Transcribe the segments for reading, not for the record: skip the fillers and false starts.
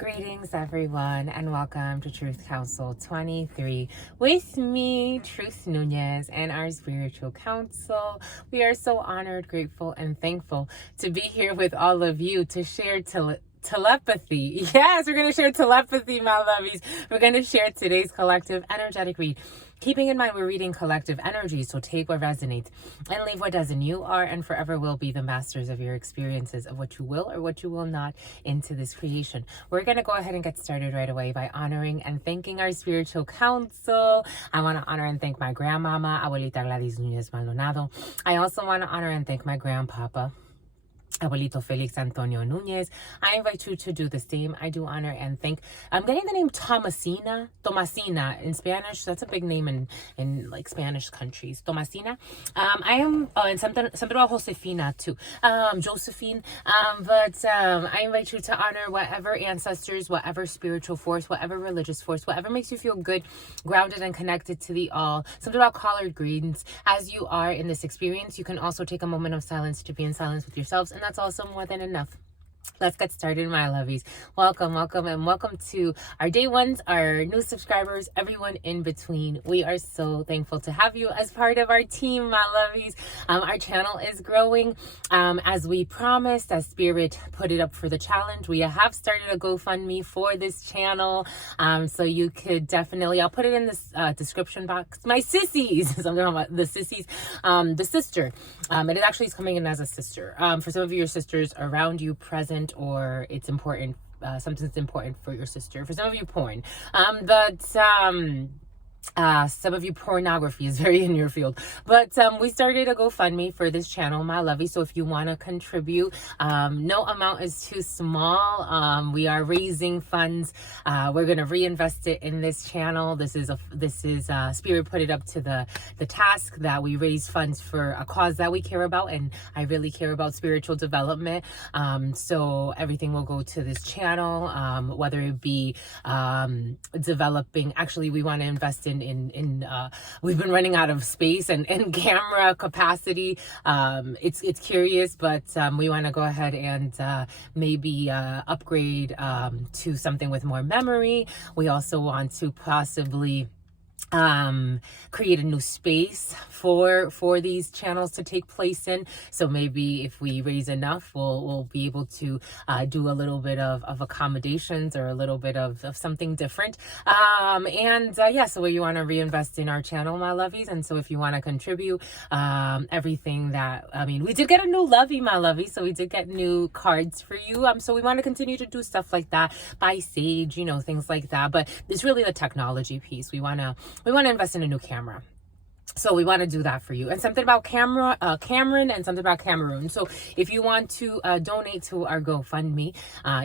Greetings, everyone, and welcome to Truth Council 23 with me, Truth Nunez, and our spiritual council. We are so honored, grateful, and thankful to be here with all of you to share telepathy. Yes, we're going to share telepathy, my lovies. We're going to share today's collective energetic read. Keeping in mind we're reading collective energy, so take what resonates and leave what doesn't. You are and forever will be the masters of your experiences, of what you will or what you will not into this creation. We're going to go ahead and get started right away by honoring and thanking our spiritual council. I want to honor and thank my grandmama, Abuelita Gladys Nunez Maldonado. I also want to honor and thank my grandpapa, Abuelito Felix Antonio Nunez. I invite you to do the same. I do honor and thank. I'm getting the name Tomasina in Spanish. That's a big name in like Spanish countries. Tomasina. I am and something about Josefina too. Josephine. I invite you to honor whatever ancestors, whatever spiritual force, whatever religious force, whatever makes you feel good, grounded and connected to the all. Something about collard greens. As you are in this experience, you can also take a moment of silence to be in silence with yourselves, and that's also more than enough. Let's get started, my lovies. Welcome, and welcome to our day ones, our new subscribers, everyone in between. We are so thankful to have you as part of our team, my lovies. Our channel is growing. As we promised, as Spirit put it up for the challenge, we have started a Gofundme for this channel. So you could definitely, I'll put it in this description box. My sissies, something about the sissies, the sister. It actually is coming in as a sister. For some of your sisters around you, present, or it's important, something's important for your sister. For some of you, porn. Some of you, pornography is very in your field. But we started a GoFundMe for this channel, my lovey. So if you want to contribute, no amount is too small. We are raising funds. We're going to reinvest it in this channel. This is Spirit put it up to the task that we raise funds for a cause that we care about, and I really care about spiritual development. So everything will go to this channel, whether it be developing. Actually, we want to invest in we've been running out of space and camera capacity. It's curious, but we want to go ahead and maybe upgrade to something with more memory. We also want to possibly create a new space for these channels to take place in. So maybe if we raise enough, we'll be able to do a little bit of accommodations or a little bit of something different. So you want to reinvest in our channel, my lovies. And so if you want to contribute, everything that, we did get a new lovey, my lovey. So we did get new cards for you. So we want to continue to do stuff like that, buy sage, things like that. But it's really the technology piece. We want to invest in a new camera. So we want to do that for you. And something about Cameron, and something about Cameroon. So if you want to donate to our GoFundMe,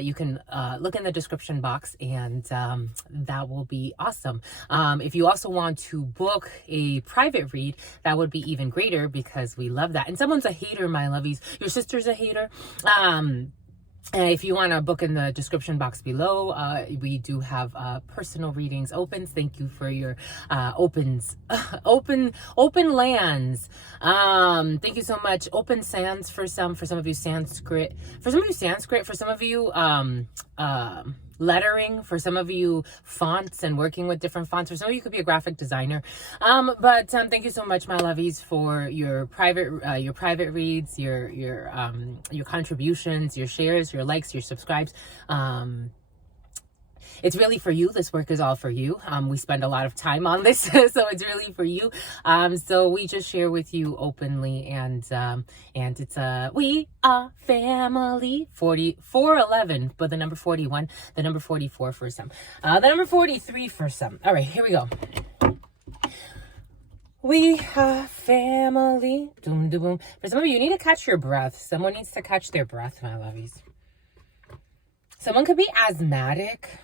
you can look in the description box, and that will be awesome. If you also want to book a private read, that would be even greater, because we love that. And someone's a hater, my lovies. Your sister's a hater. If you want to book in the description box below, we do have personal readings opens. Thank you for your opens, open lands. Thank you so much. Open sands for some of you, Sanskrit. For some of you, lettering. For some of you, fonts and working with different fonts. For some of you, could be a graphic designer. Thank you so much, my lovies, for your private reads, your contributions, your shares, your likes, your subscribes. It's really for you. This work is all for you. We spend a lot of time on this, so it's really for you. So we just share with you openly, and it's we are family. 411, but the number 41, the number 44 for some, the number 43 for some. All right, here we go. We are family. Doom, doom, boom. For some of you need to catch your breath. Someone needs to catch their breath, my lovies. Someone could be asthmatic.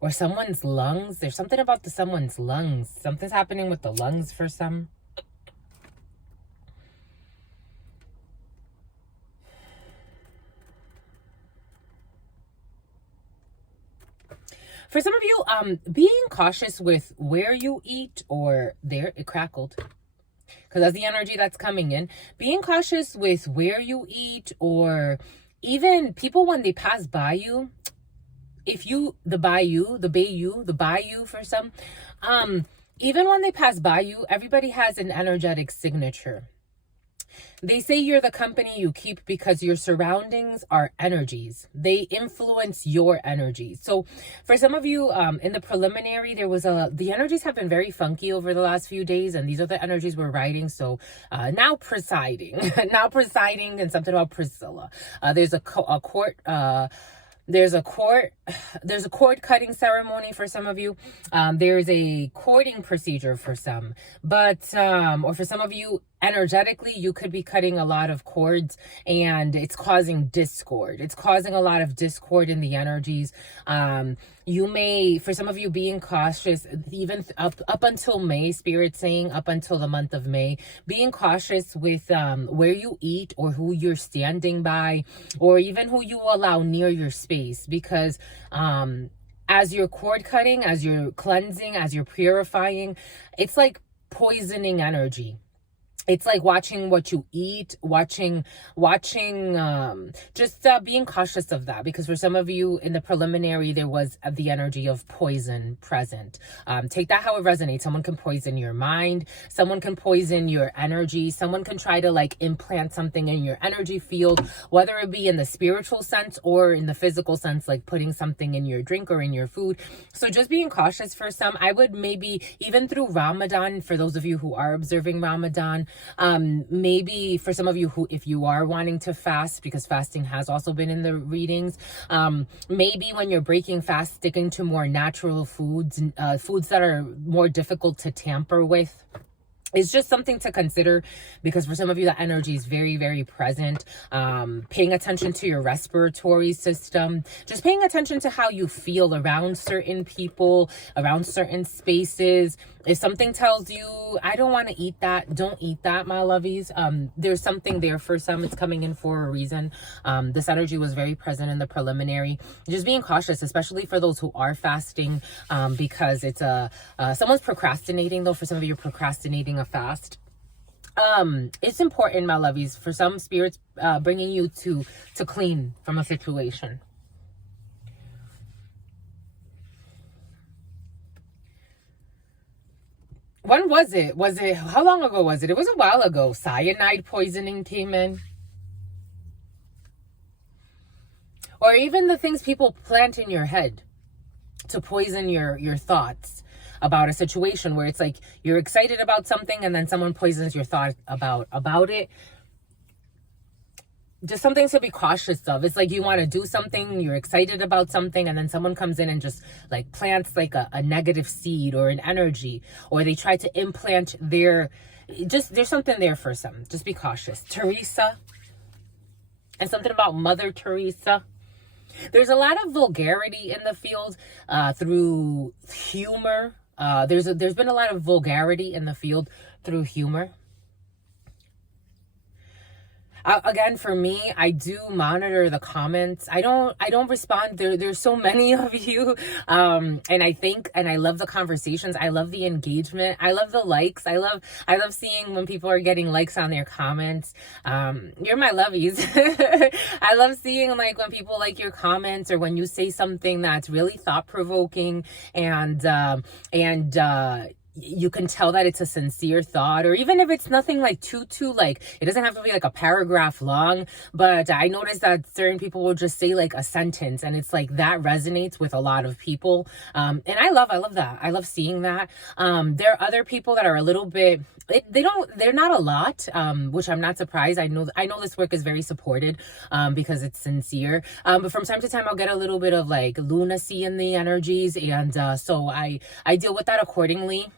Or someone's lungs. There's something about someone's lungs. Something's happening with the lungs for some. For some of you, being cautious with where you eat, or there, it crackled. Because that's the energy that's coming in. Being cautious with where you eat, or even people when they pass by you, if you, the bayou for some, even when they pass by you, everybody has an energetic signature. They say you're the company you keep because your surroundings are energies. They influence your energy. So for some of you, in the preliminary, the energies have been very funky over the last few days, and these are the energies we're riding. So now presiding, and something about Priscilla. There's a court, there's a cord cutting ceremony for some of you. There's a courting procedure for some, but or for some of you, energetically, you could be cutting a lot of cords, and it's causing discord. It's causing a lot of discord in the energies. You may, for some of you, being cautious, even up until May, Spirit saying up until the month of May, being cautious with where you eat or who you're standing by, or even who you allow near your space, because as you're cord cutting, as you're cleansing, as you're purifying, it's like poisoning energy. It's like watching what you eat, watching, just being cautious of that, because for some of you in the preliminary, there was the energy of poison present. Take that how it resonates. Someone can poison your mind. Someone can poison your energy. Someone can try to like implant something in your energy field, whether it be in the spiritual sense or in the physical sense, like putting something in your drink or in your food. So just being cautious for some. I would maybe even through Ramadan, for those of you who are observing Ramadan, maybe for some of you who, if you are wanting to fast, because fasting has also been in the readings, maybe when you're breaking fast, sticking to more natural foods, foods that are more difficult to tamper with. It's just something to consider, because for some of you, the energy is very, very present. Paying attention to your respiratory system, just paying attention to how you feel around certain people, around certain spaces. If something tells you, I don't want to eat that, don't eat that, my lovies. There's something there for some. It's coming in for a reason. This energy was very present in the preliminary. Just being cautious, especially for those who are fasting, because it's someone's procrastinating, though. For some of you, you're procrastinating a fast. It's important, my lovies, for some spirits bringing you to clean from a situation. When was it? How long ago was it? It was a while ago. Cyanide poisoning came in. Or even the things people plant in your head to poison your thoughts about a situation, where it's like you're excited about something and then someone poisons your thought about it. Just something to be cautious of. It's like you want to do something, you're excited about something, and then someone comes in and just like plants like a negative seed or an energy, or they try to implant there's something there for some. Just be cautious. Teresa, and something about Mother Teresa. There's a lot of vulgarity in the field through humor. There's been a lot of vulgarity in the field through humor. Again, for me, I do monitor the comments. I don't respond. There's so many of you. And I love the conversations. I love the engagement. I love the likes. I love seeing when people are getting likes on their comments. You're my lovies. I love seeing like when people like your comments, or when you say something that's really thought provoking, and you can tell that it's a sincere thought, or even if it's nothing like too like, it doesn't have to be like a paragraph long, but I noticed that certain people will just say like a sentence, and it's like that resonates with a lot of people. And I love that. I love seeing that. There are other people that are a little bit, they're not a lot, which I'm not surprised. I know this work is very supported, because it's sincere. But from time to time, I'll get a little bit of like lunacy in the energies. And, so I deal with that accordingly.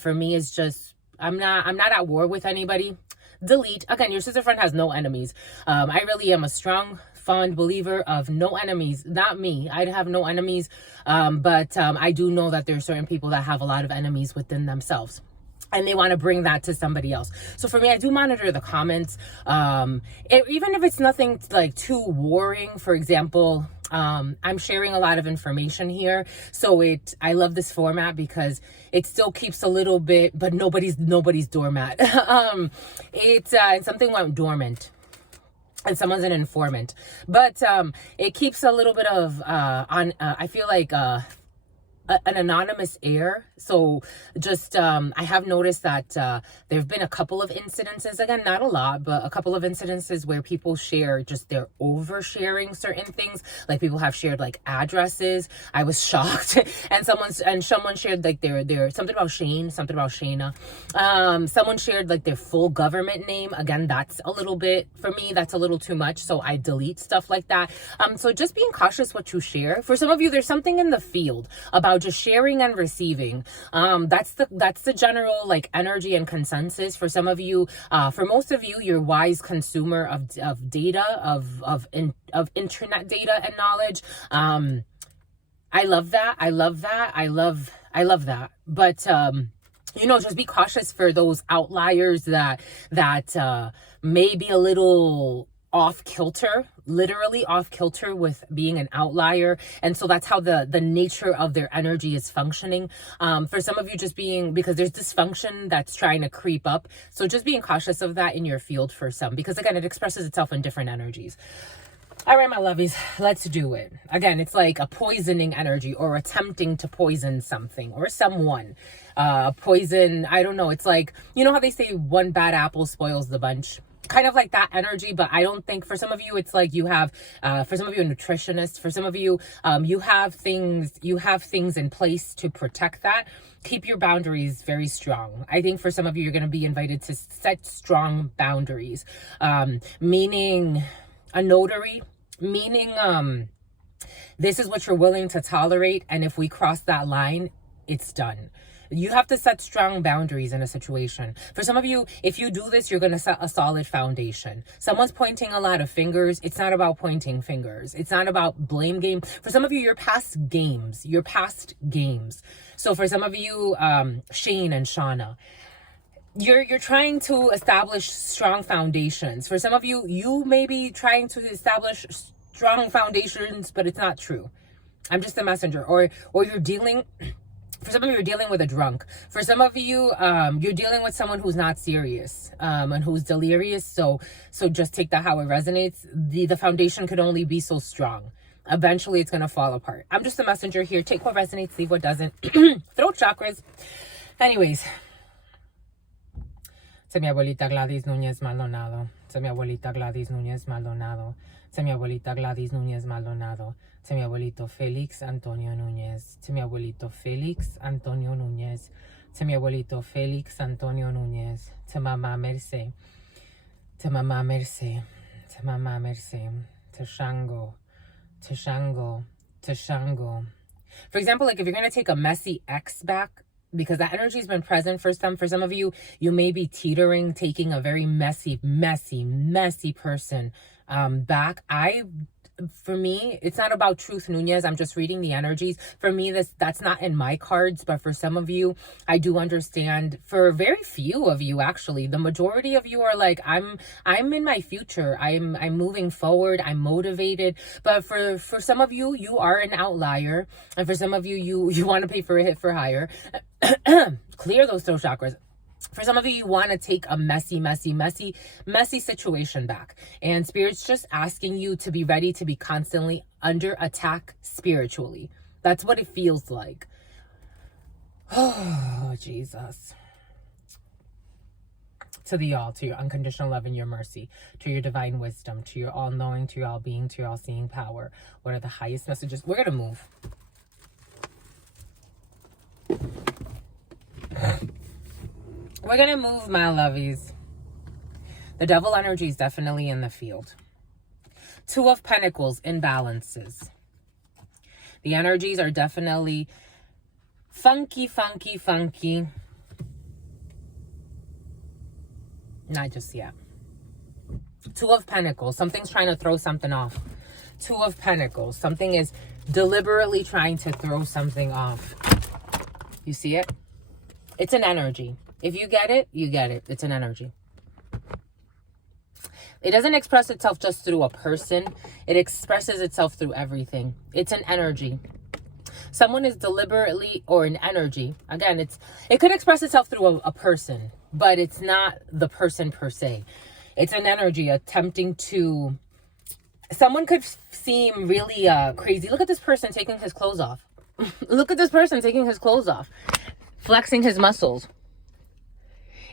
For me, it's just, I'm not at war with anybody. Delete. Again, your sister friend has no enemies. I really am a strong, fond believer of no enemies. Not me. I have no enemies. But I do know that there are certain people that have a lot of enemies within themselves, and they want to bring that to somebody else. So for me, I do monitor the comments. Even if it's nothing like too warring, for example, I'm sharing a lot of information here. So I love this format because it still keeps a little bit, but nobody's doormat. Something went dormant. and someone's an informant. But it keeps a little bit of I feel like an anonymous air. So just I have noticed that there have been a couple of incidences, again, not a lot, but a couple of incidences where people share, just they're oversharing certain things. Like people have shared like addresses. I was shocked. And someone shared like their something about Shayna. Someone shared like their full government name. Again, that's a little bit, for me, that's a little too much. So I delete stuff like that. So just being cautious what you share. For some of you, there's something in the field about just sharing and receiving. That's the general like energy and consensus. For some of you, for most of you, you're wise consumer of data, of internet data and knowledge. I love that. I love that. But you know, just be cautious for those outliers that may be a little off kilter, literally off kilter with being an outlier. And so that's how the nature of their energy is functioning. For some of you, just being, because there's dysfunction that's trying to creep up. So just being cautious of that in your field for some, because again, it expresses itself in different energies. All right, my lovies, let's do it. Again, it's like a poisoning energy or attempting to poison something or someone. Poison, I don't know. It's like, you know how they say one bad apple spoils the bunch? Kind of like that energy, but I don't think, for some of you, it's like you have, for some of you, a nutritionist, for some of you, you have things in place to protect that. Keep your boundaries very strong. I think for some of you, you're going to be invited to set strong boundaries, meaning a notary, meaning, this is what you're willing to tolerate. And if we cross that line, it's done. You have to set strong boundaries in a situation. For some of you, if you do this, you're going to set a solid foundation. Someone's pointing a lot of fingers. It's not about pointing fingers. It's not about blame game. For some of you, you're past games. You're past games. So for some of you, Shane and Shauna, you're trying to establish strong foundations. For some of you, you may be trying to establish strong foundations, but it's not true. I'm just a messenger. Or you're dealing... For some of you, you're dealing with a drunk. For some of you, you're dealing with someone who's not serious, and who's delirious. So just take that how it resonates. The foundation could only be so strong. Eventually, it's going to fall apart. I'm just a messenger here. Take what resonates, leave what doesn't. Throat chakras. Anyways. Se mi abuelita Gladys Núñez Maldonado. Se mi abuelita Gladys Núñez Maldonado. Se mi abuelita Gladys Núñez Maldonado. Se mi abuelito Félix Antonio Núñez. Se mi abuelito Félix Antonio Núñez. Se mi abuelito Félix Antonio Núñez. Se mamá Merce. Se mamá Merce. Se mamá Merce. Te Shango. Te Shango. Te Shango. For example, like if you're going to take a messy ex back, because that energy has been present for some of you, you may be teetering, taking a very messy person back. For me, it's not about truth, Nunez. I'm just reading the energies. For me, that's not in my cards, but for some of you, I do understand. For very few of you, actually, the majority of you are like, I'm in my future. I'm moving forward. I'm motivated. But for some of you, you are an outlier, and for some of you, you want to pay for a hit for hire. Clear those throat chakras. For some of you, you want to take a messy situation back. And Spirit's just asking you to be ready to be constantly under attack spiritually. That's what it feels like. Oh, Jesus. To the all, to your unconditional love and your mercy, to your divine wisdom, to your all-knowing, to your all-being, to your all-seeing power. What are the highest messages? We're going to move. We're going to move, my lovies. The devil energy is definitely in the field. Two of Pentacles, imbalances. The energies are definitely funky. Not just yet. Two of Pentacles. Something's trying to throw something off. Two of Pentacles. Something is deliberately trying to throw something off. You see it? It's an energy. If you get it, you get it. It's an energy. It doesn't express itself just through a person. It expresses itself through everything. It's an energy. Someone is deliberately, or an energy. Again, it could express itself through a person, but it's not the person per se. It's an energy attempting to, someone could seem really crazy. Look at this person taking his clothes off. Look at this person taking his clothes off, flexing his muscles.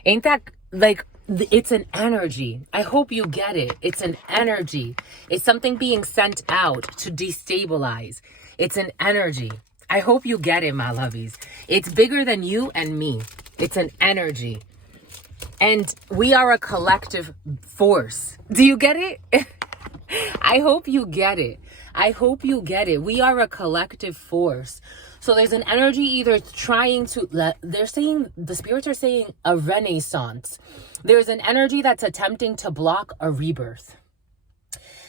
Ain't that like, it's an energy. I hope you get it. It's an energy. It's something being sent out to destabilize. It's an energy. I hope you get it, my lovies. It's bigger than you and me. It's an energy. And we are a collective force. Do you get it? I hope you get it. I hope you get it. We are a collective force. So there's an energy either trying to, they're saying, the spirits are saying a renaissance. There's an energy that's attempting to block a rebirth.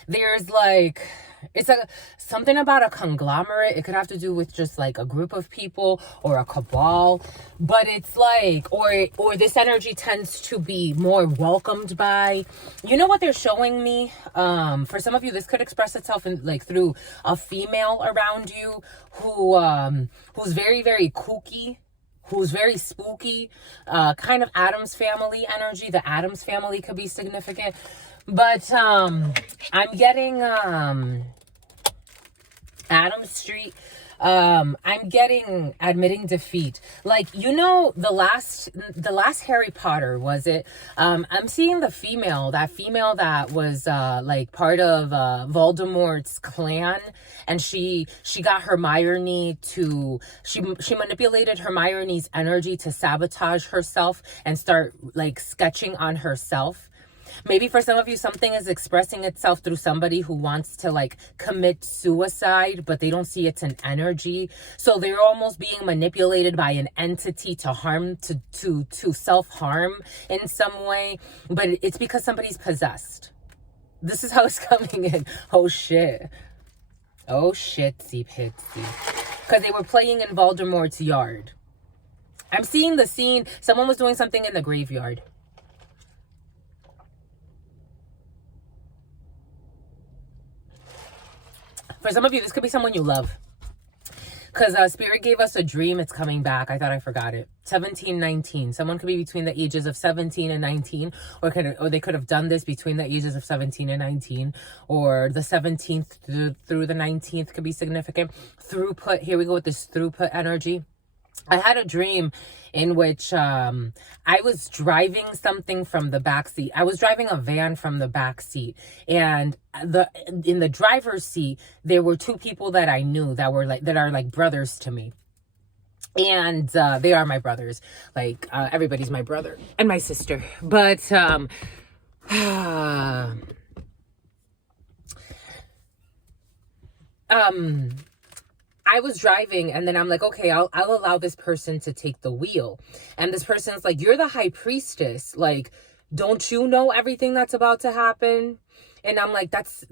There's like, it's like something about a conglomerate. It could have to do with just like a group of people or a cabal, but it's like, or this energy tends to be more welcomed by, you know what they're showing me? For some of you, this could express itself in like through a female around you who's very, very kooky, who's very spooky, kind of Addams Family energy. The Addams Family could be significant. But I'm getting Adam Street. I'm getting admitting defeat. Like, you know, the last Harry Potter, was it? I'm seeing that female that was like part of Voldemort's clan, and she got Hermione to, she manipulated Hermione's energy to sabotage herself and start like sketching on herself. Maybe for some of you, something is expressing itself through somebody who wants to like commit suicide, but they don't see it's an energy. So they're almost being manipulated by an entity to harm, to self-harm in some way. But it's because somebody's possessed. This is how it's coming in. Oh shit. Oh shitsy pitsy. Because they were playing in Voldemort's yard. I'm seeing the scene. Someone was doing something in the graveyard. For some of you, this could be someone you love. Because Spirit gave us a dream. It's coming back. I thought I forgot it. 17, 19. Someone could be between the ages of 17 and 19. Or they could have done this between the ages of 17 and 19. Or the 17th through the 19th could be significant. Throughput. Here we go with this throughput energy. I had a dream in which I was driving something from the back seat. I was driving a van from the back seat, and in the driver's seat there were two people that I knew that are like brothers to me. And they are my brothers. Like everybody's my brother and my sister. But I was driving, and then I'm like, okay, I'll allow this person to take the wheel. And this person's like, you're the high priestess. Like, don't you know everything that's about to happen? And I'm like, that's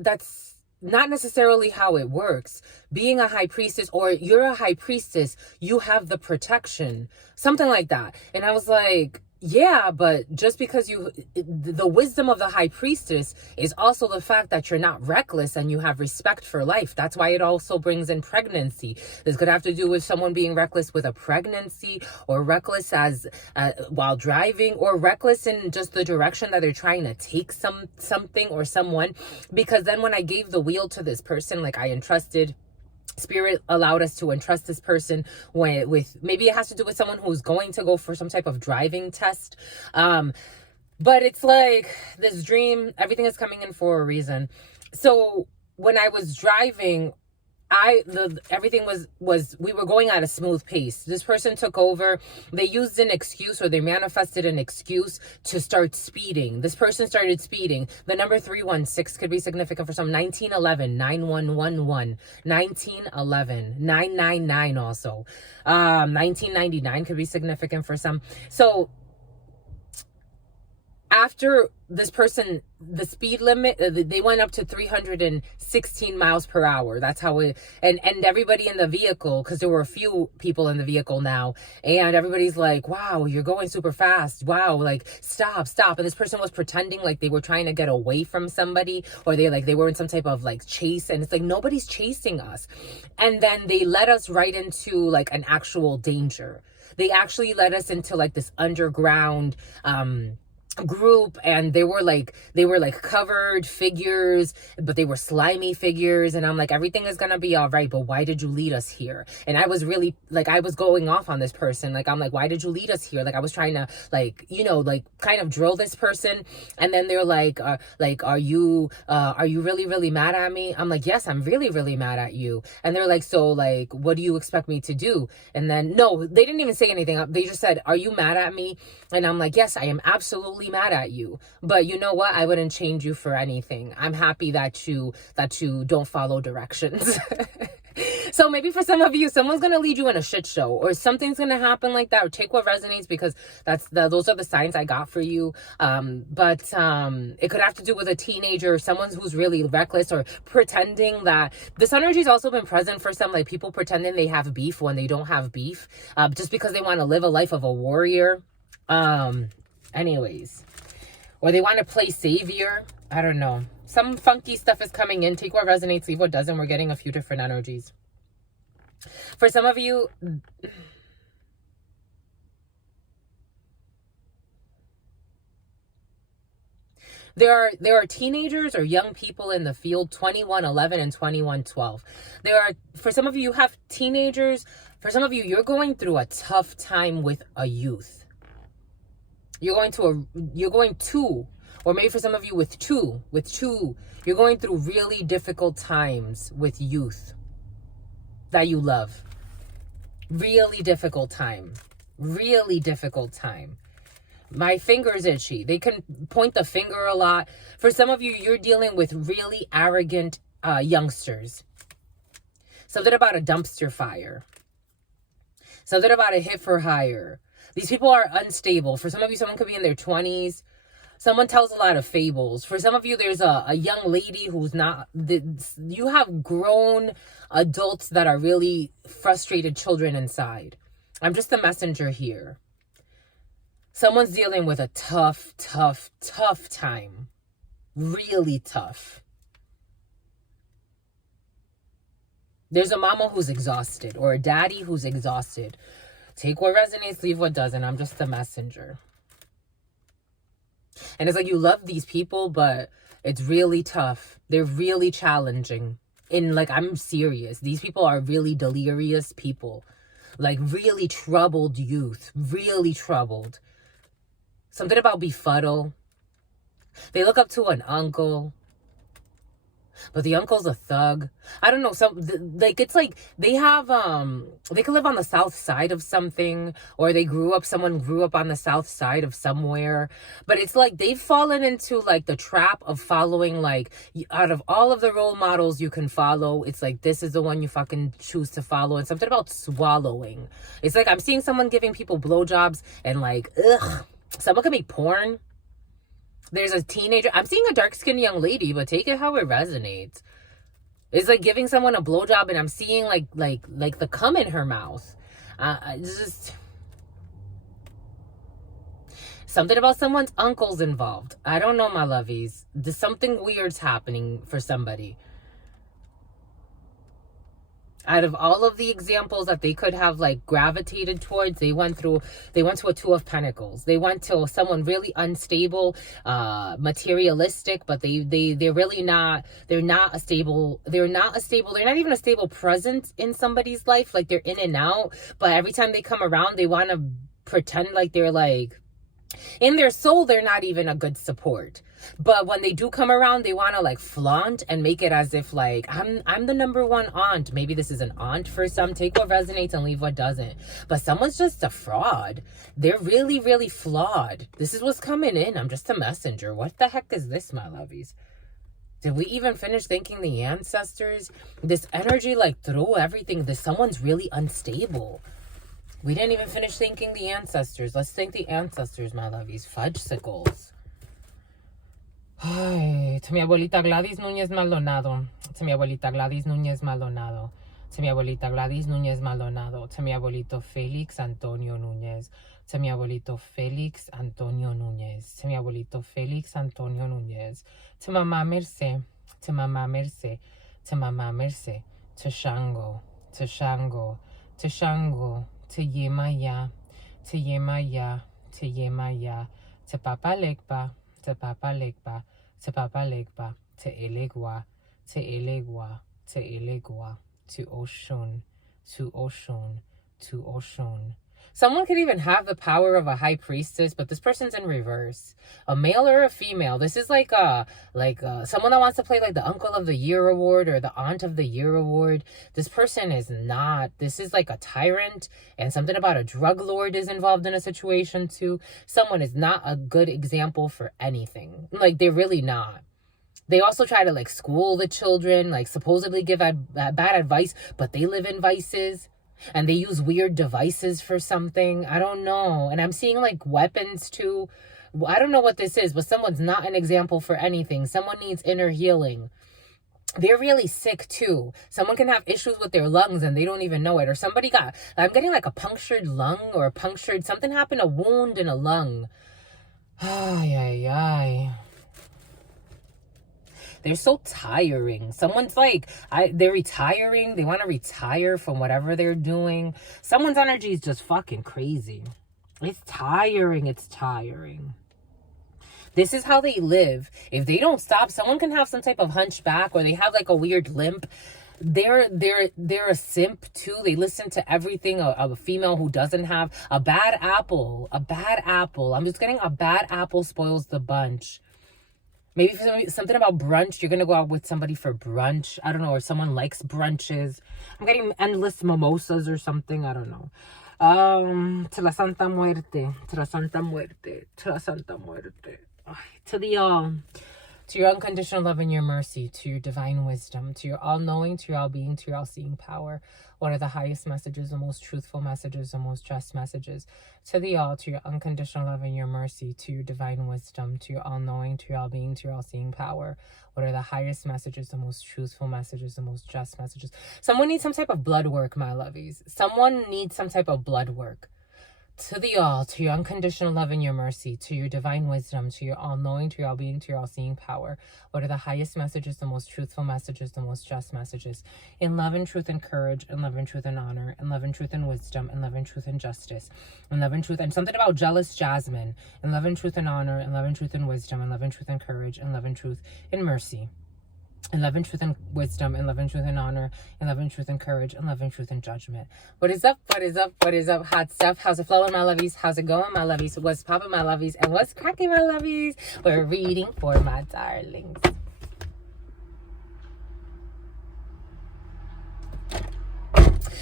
not necessarily how it works. Being a high priestess, or you're a high priestess, you have the protection. Something like that. And I was like, yeah, but just because the wisdom of the high priestess is also the fact that you're not reckless and you have respect for life. That's why it also brings in pregnancy. This could have to do with someone being reckless with a pregnancy, or reckless as while driving, or reckless in just the direction that they're trying to take something or someone. Because then when I gave the wheel to this person, like I entrusted, Spirit allowed us to entrust this person with maybe it has to do with someone who's going to go for some type of driving test. But it's like this dream, everything is coming in for a reason. So when I was driving, everything was we were going at a smooth pace. This person took over. They used an excuse, or they manifested an excuse to start speeding. This person started speeding. The number 316 could be significant for some. 1911, 9111, 1911, 999 also. 1999 could be significant for some. So after this person, the speed limit, they went up to 316 miles per hour. That's how it, and everybody in the vehicle, because there were a few people in the vehicle now, and everybody's like, wow, you're going super fast. Wow, like, stop. And this person was pretending like they were trying to get away from somebody, or they were in some type of like chase, and it's like, nobody's chasing us. And then they led us right into like an actual danger. They actually led us into like this underground, group, and they were like covered figures, but they were slimy figures, and I'm like, everything is gonna be all right, but why did you lead us here? And I was really like, I was going off on this person. Like, I'm like, why did you lead us here? Like, I was trying to, like, you know, like kind of drill this person. And then they're like, are you really, really mad at me? I'm like, yes, I'm really, really mad at you. And they're like, so like, what do you expect me to do? And then, no, they didn't even say anything. They just said, are you mad at me? And I'm like, yes, I am absolutely mad at you. But you know what? I wouldn't change you for anything. I'm happy that you don't follow directions. So maybe for some of you, someone's going to lead you in a shit show, or something's going to happen like that, or take what resonates, because those are the signs I got for you. But it could have to do with a teenager, someone who's really reckless, or pretending that this energy's also been present for some, like people pretending they have beef when they don't have beef, just because they want to live a life of a warrior. Anyways, or they want to play savior. I don't know. Some funky stuff is coming in. Take what resonates, leave what doesn't. We're getting a few different energies. For some of you, there are teenagers or young people in the field, 2111 and 2112. For some of you, you have teenagers. For some of you, you're going through a tough time with a youth. You're going to, or maybe for some of you with two, you're going through really difficult times with youth that you love. Really difficult time. My finger's itchy. They can point the finger a lot. For some of you, you're dealing with really arrogant youngsters. Something about a dumpster fire. Something about a hit for hire. These people are unstable. For some of you, someone could be in their 20s. Someone tells a lot of fables. For some of you, there's a young lady who's not... You have grown adults that are really frustrated children inside. I'm just the messenger here. Someone's dealing with a tough time. Really tough. There's a mama who's exhausted, or a daddy who's exhausted. Take what resonates, leave what doesn't. I'm just the messenger. And it's like you love these people, but it's really tough. They're really challenging. I'm serious. These people are really delirious people. Like really troubled youth. Really troubled. Something about befuddle. They look up to an uncle, but the uncle's a thug. I don't know. It's like they have, they could live on the south side of something, or someone grew up on the south side of somewhere. But it's like they've fallen into like the trap of following, like, out of all of the role models you can follow, it's like this is the one you fucking choose to follow. And something about swallowing. It's like I'm seeing someone giving people blowjobs and like, ugh. Someone can make porn. There's a teenager. I'm seeing a dark-skinned young lady, but take it how it resonates. It's like giving someone a blowjob, and I'm seeing like the cum in her mouth. Just something about someone's uncle's involved. I don't know, my lovies. There's something weird's happening for somebody. Out of all of the examples that they could have like gravitated towards, they went to a Two of Pentacles. They went to someone really unstable, materialistic, but they're really not, they're not even a stable presence in somebody's life. Like they're in and out, but every time they come around, they want to pretend like they're like, in their soul, they're not even a good support. But when they do come around, they want to like flaunt and make it as if like, I'm the number one aunt. Maybe this is an aunt for some. Take what resonates and leave what doesn't. But someone's just a fraud. They're really, really flawed. This is what's coming in. I'm just a messenger. What the heck is this, my lovies? Did we even finish thanking the ancestors? This energy like through everything. Someone's really unstable. We didn't even finish thanking the ancestors. Let's thank the ancestors, my lovies. Fudgesicles. Ay, to mi abuelita Gladys Núñez Maldonado. To mi abuelita Gladys Núñez Maldonado. To mi abuelita Gladys Núñez Maldonado. To mi abuelito Félix Antonio Núñez. To mi abuelito Félix Antonio Núñez. To mi abuelito Félix Antonio Núñez. To Mamá Merce. To Mamá Merce. To Mamá Merce. To Shango. To Shango. To Shango. To Yemaya, to Yemaya, to Yemaya, to Papalegba, to Papalegba, to Papalegba, to Elegua, to Elegua, to Elegua, to Oshun, to Oshun, to Oshun. Someone could even have the power of a high priestess, but this person's in reverse. A male or a female. This is like someone that wants to play like the Uncle of the Year award or the Aunt of the Year award. This person is not. This is like a tyrant, and something about a drug lord is involved in a situation too. Someone is not a good example for anything. Like, they're really not. They also try to like school the children, like supposedly give bad advice, but they live in vices. And they use weird devices for something. I don't know. And I'm seeing like weapons too. I don't know what this is, but someone's not an example for anything. Someone needs inner healing. They're really sick too. Someone can have issues with their lungs and they don't even know it. Or I'm getting like a punctured lung or a punctured, something happened, a wound in a lung. Ay, ay, ay. They're so tiring. Someone's like, they're retiring. They want to retire from whatever they're doing. Someone's energy is just fucking crazy. It's tiring. It's tiring. This is how they live. If they don't stop, someone can have some type of hunchback or they have like a weird limp. They're a simp too. They listen to everything of a female who doesn't have a bad apple. A bad apple. I'm just getting a bad apple spoils the bunch. Maybe for something about brunch, you're going to go out with somebody for brunch. I don't know, or someone likes brunches. I'm getting endless mimosas or something. I don't know. To la Santa Muerte. To la Santa Muerte. To la Santa Muerte. To your unconditional love and your mercy, to your divine wisdom, to your all-knowing, to your all-being, to your all-seeing power. What are the highest messages, the most truthful messages, the most just messages? To your unconditional love and your mercy, to your divine wisdom, to your all-knowing, to your all-being, to your all-seeing power. What are the highest messages, the most truthful messages, the most just messages? Someone needs some type of blood work, my lovies. Someone needs some type of blood work. To your unconditional love and your mercy, to your divine wisdom, to your all-knowing, to your all-being, to your all-seeing power. What are the highest messages, the most truthful messages, the most just messages? In love and truth and courage, in love and truth and honor, in love and truth and wisdom, in love and truth and justice, in love and truth, and something about jealous jasmine, in love and truth and honor, in love and truth and wisdom, in love and truth and courage, in love and truth and mercy. In love and truth and wisdom, in love and truth and honor, in love and truth and courage, in love and truth and judgment. What is up? What is up? What is up? Hot stuff. How's it flowing, my lovies? How's it going, my lovies? What's popping, my lovies? And what's cracking, my lovies? We're reading for my darlings.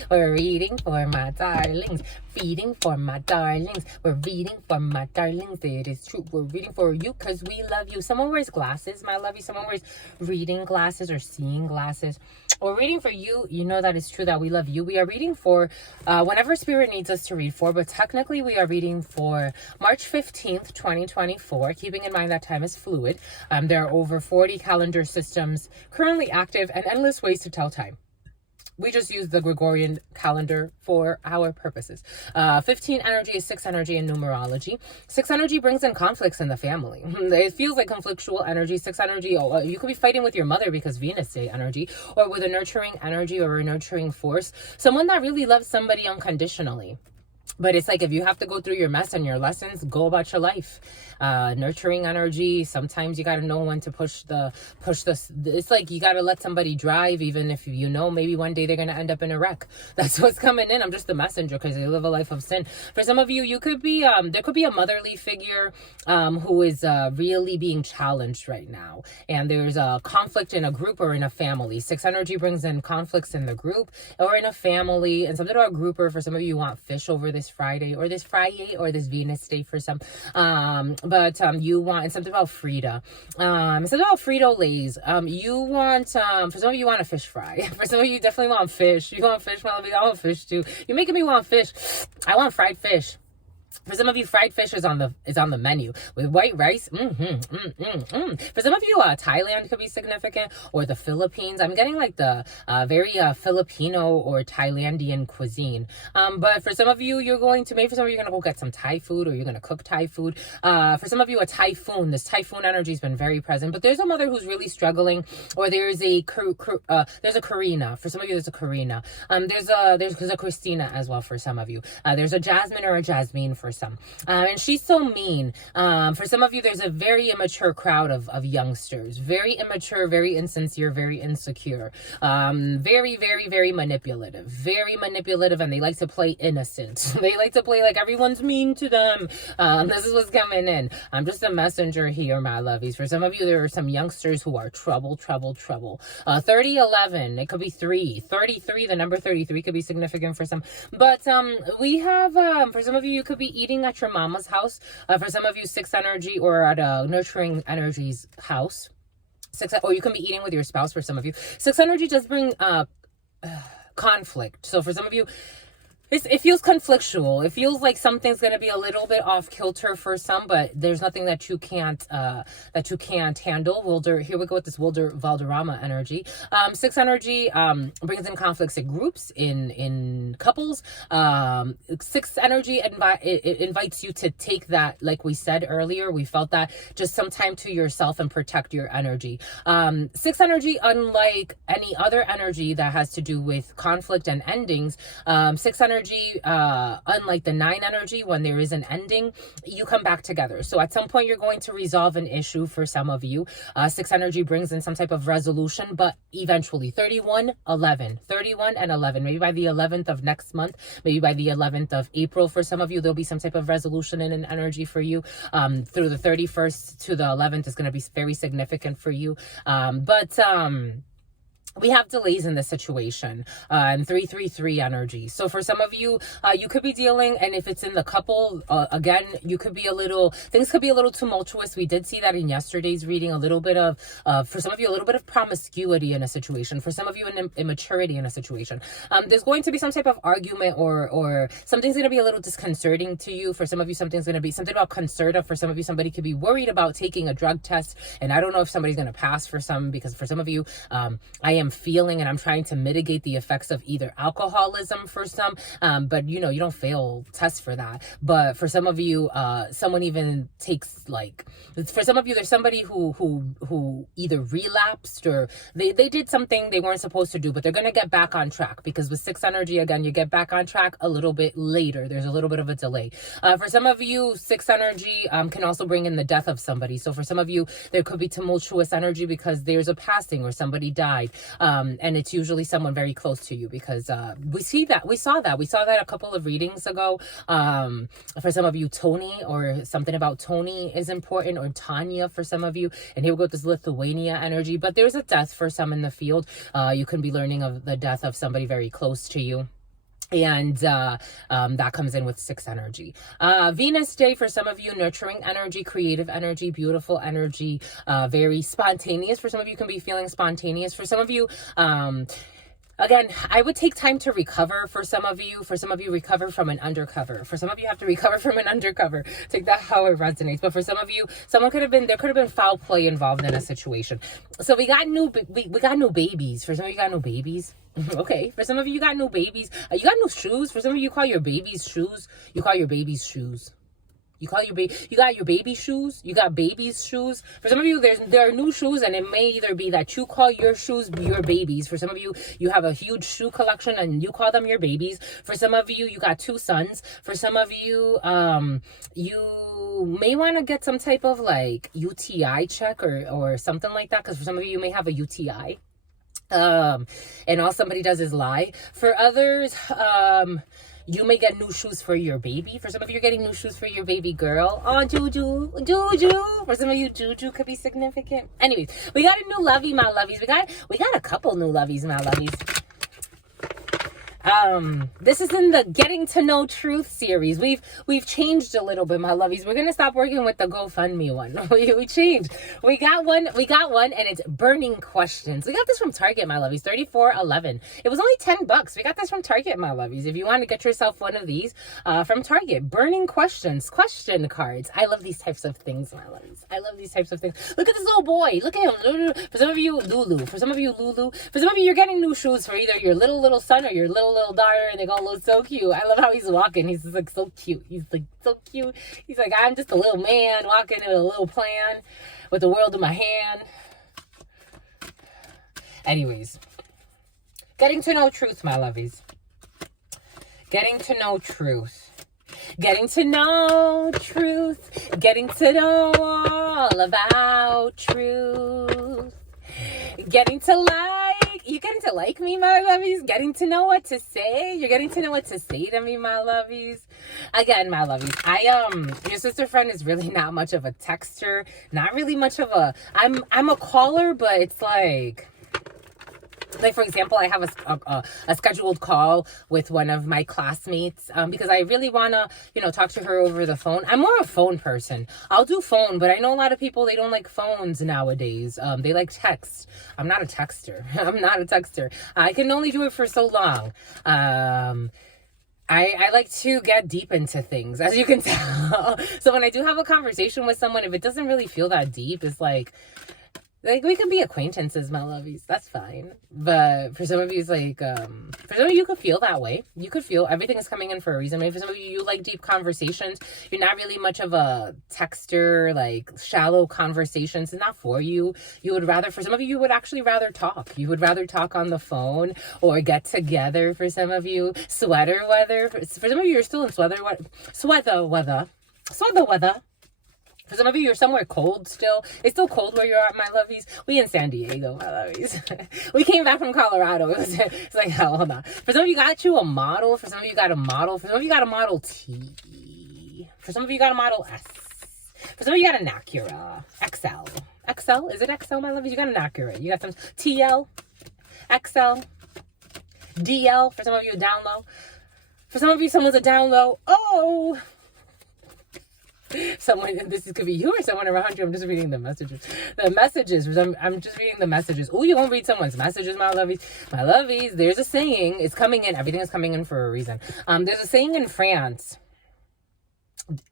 We're reading for my darlings, feeding for my darlings. We're reading for my darlings. It is true. We're reading for you because we love you. Someone wears glasses, my lovey. Someone wears reading glasses or seeing glasses. We're reading for you. You know that it's true that we love you. We are reading for whenever Spirit needs us to read for, but technically we are reading for March 15th, 2024. Keeping in mind that time is fluid. There are over 40 calendar systems currently active and endless ways to tell time. We just use the Gregorian calendar for our purposes. 15 energy is 6 energy in numerology. 6 energy brings in conflicts in the family. It feels like conflictual energy. 6 energy, you could be fighting with your mother because Venus day energy, or with a nurturing energy or a nurturing force. Someone that really loves somebody unconditionally. But it's like, if you have to go through your mess and your lessons, go about your life. Nurturing energy. Sometimes you got to know when to push the, it's like you got to let somebody drive, even if you know maybe one day they're going to end up in a wreck. That's what's coming in. I'm just the messenger because they live a life of sin. For some of you, you could be, there could be a motherly figure who is really being challenged right now. And there's a conflict in a group or in a family. 6 energy brings in conflicts in the group or in a family. And something about a grouper. For some of you, you want fish over this Friday or this Venus day for some. But you want, and something about Frida. Something about Frito-Lays. You want, for some of you, want a fish fry. For some of you, definitely want fish. You want fish, I want fish too. You're making me want fish. I want fried fish. For some of you, fried fish is on the menu with white rice. For some of you, Thailand could be significant, or the Philippines. I'm getting like the very Filipino or Thailandian cuisine. But for some of you, you're going to go get some Thai food, or you're going to cook Thai food. For some of you, a typhoon. This typhoon energy has been very present. But there's a mother who's really struggling, or there's a Karina. For some of you, there's a Karina. There's a Christina as well for some of you. There's a Jasmine or a Jasmine for for some. And she's so mean. For some of you, there's a very immature crowd of youngsters. Very immature, very insincere, very insecure. Very, very, very manipulative. Very manipulative, and they like to play innocent. They like to play like everyone's mean to them. This is what's coming in. I'm just a messenger here, my lovies. For some of you, there are some youngsters who are trouble. 3011, it could be 33, the number 33 could be significant for some. But we have, for some of you, you could be eating at your mama's house. For some of you, 6 energy, or at a nurturing energies house. 6, or you can be eating with your spouse. For some of you, 6 energy does bring conflict. So for some of you, it feels conflictual. It feels like something's going to be a little bit off kilter for some, but there's nothing that you can't handle. Here we go with this Valderrama energy. 6 energy brings in conflicts in groups, in couples. 6 energy it invites you to take that, like we said earlier, we felt that, just some time to yourself and protect your energy. 6 energy, unlike any other energy that has to do with conflict and endings, 6 energy, unlike the 9 energy, when there is an ending, you come back together. So at some point, you're going to resolve an issue for some of you. 6 energy brings in some type of resolution, but eventually 31 and 11, maybe by the 11th of next month, maybe by the 11th of April, for some of you, there'll be some type of resolution in an energy for you. Through the 31st to the 11th is going to be very significant for you. We have delays in the situation, and 333 energy. So for some of you, you could be dealing, and if it's in the couple, again, things could be a little tumultuous. We did see that in yesterday's reading, a little bit of, for some of you, a little bit of promiscuity in a situation. For some of you, an immaturity in a situation. There's going to be some type of argument, or something's going to be a little disconcerting to you. For some of you, something's going to be something about Concerta. For some of you, somebody could be worried about taking a drug test, and I don't know if somebody's going to pass for some, because for some of you, I am feeling, and I'm trying to mitigate the effects of either alcoholism for some, but you don't fail tests for that. But for some of you, someone even takes, like, for some of you, there's somebody who either relapsed, or they did something they weren't supposed to do, but they're going to get back on track, because with 6 energy, again, you get back on track a little bit later. There's a little bit of a delay. For some of you, 6 energy can also bring in the death of somebody. So for some of you, there could be tumultuous energy because there's a passing, or somebody died. And it's usually someone very close to you, because we saw that a couple of readings ago. For some of you, Tony, or something about Tony is important, or Tanya for some of you. And here we go with this Lithuania energy. But there's a death for some in the field. You can be learning of the death of somebody very close to you. And that comes in with 6 energy. Venus day for some of you, nurturing energy, creative energy, beautiful energy, very spontaneous. For some of you, can be feeling spontaneous. For some of you, again, I would take time to recover. For some of you, recover from an undercover. For some of you, have to recover from an undercover. Take that how it resonates. But for some of you, there could have been foul play involved in a situation. So we got new babies. For some of you, got new babies. Okay. For some of you, you got new babies. You got new shoes. For some of you, call your babies shoes. You got your baby's shoes. You got your baby shoes. You got baby's shoes. For some of you, there are new shoes, and it may either be that you call your shoes your babies. For some of you, you have a huge shoe collection and you call them your babies. For some of you, you got 2 sons. For some of you, you may want to get some type of like UTI check, or something like that, because for some of you may have a UTI. And all somebody does is lie. For others, you may get new shoes for your baby. For some of you, you're getting new shoes for your baby girl. Oh, Juju. For some of you, Juju could be significant. Anyways, we got a new lovey, my lovies. We got a couple new lovies, my lovies. This is in the Getting to Know Truth series. We've changed a little bit, my lovies. We're gonna stop working with the Gofundme one. we changed. We got one, and it's burning questions. We got this from Target, my lovies. $34.11. It was only $10. We got this from Target, my lovies. If you want to get yourself one of these, from Target, burning questions, question cards. I love these types of things, my lovies. I love these types of things. Look at this little boy. Look at him. For some of you, Lulu. For some of you, Lulu. For some of you, you're getting new shoes for either your little son or your little daughter, and they all look so cute. I love how he's walking. He's just like so cute. He's like so cute. He's like, I'm just a little man walking in a little plan with the world in my hand. Anyways, getting to know truth, my lovies. Getting to know truth. Getting to know truth. Getting to know all about truth. Getting to you're getting to like me, my lovies. Getting to know what to say. You're getting to know what to say to me, my lovies. Again, my lovies. Your sister friend is really not much of a texter. Not really much of I'm a caller, but it's like for example, I have a scheduled call with one of my classmates because I really want to, talk to her over the phone. I'm more a phone person. I'll do phone, but I know a lot of people, they don't like phones nowadays. They like text. I'm not a texter. I'm not a texter. I can only do it for so long. I like to get deep into things, as you can tell. So when I do have a conversation with someone, if it doesn't really feel that deep, it's like we can be acquaintances, my lovies. That's fine. But for some of you, it's for some of you could feel that way. You could feel everything is coming in for a reason. Maybe for some of you like deep conversations. You're not really much of a texter, shallow conversations. It's not for you. For some of you would actually rather talk. You would rather talk on the phone or get together for some of you. Sweater weather. For some of you, you're still in sweater weather. For some of you, you're somewhere cold still. It's still cold where you're at, my lovies. We in San Diego, my lovies. We came back from Colorado. It's like, hell, hold on. For some of you, got you a model. For some of you, got a model. For some of you, got a Model T. For some of you, got a Model S. For some of you, got an Acura. XL. XL? Is it XL, my lovies? You got an Acura. You got some TL. XL. DL. For some of you, down low. For some of you, someone's a down low. Oh! This could be you or someone around you. I'm just reading the messages. I'm just reading the messages. Oh, you won't read someone's messages, my lovies. My lovies, there's a saying. It's coming in. Everything is coming in for a reason. There's a saying in France.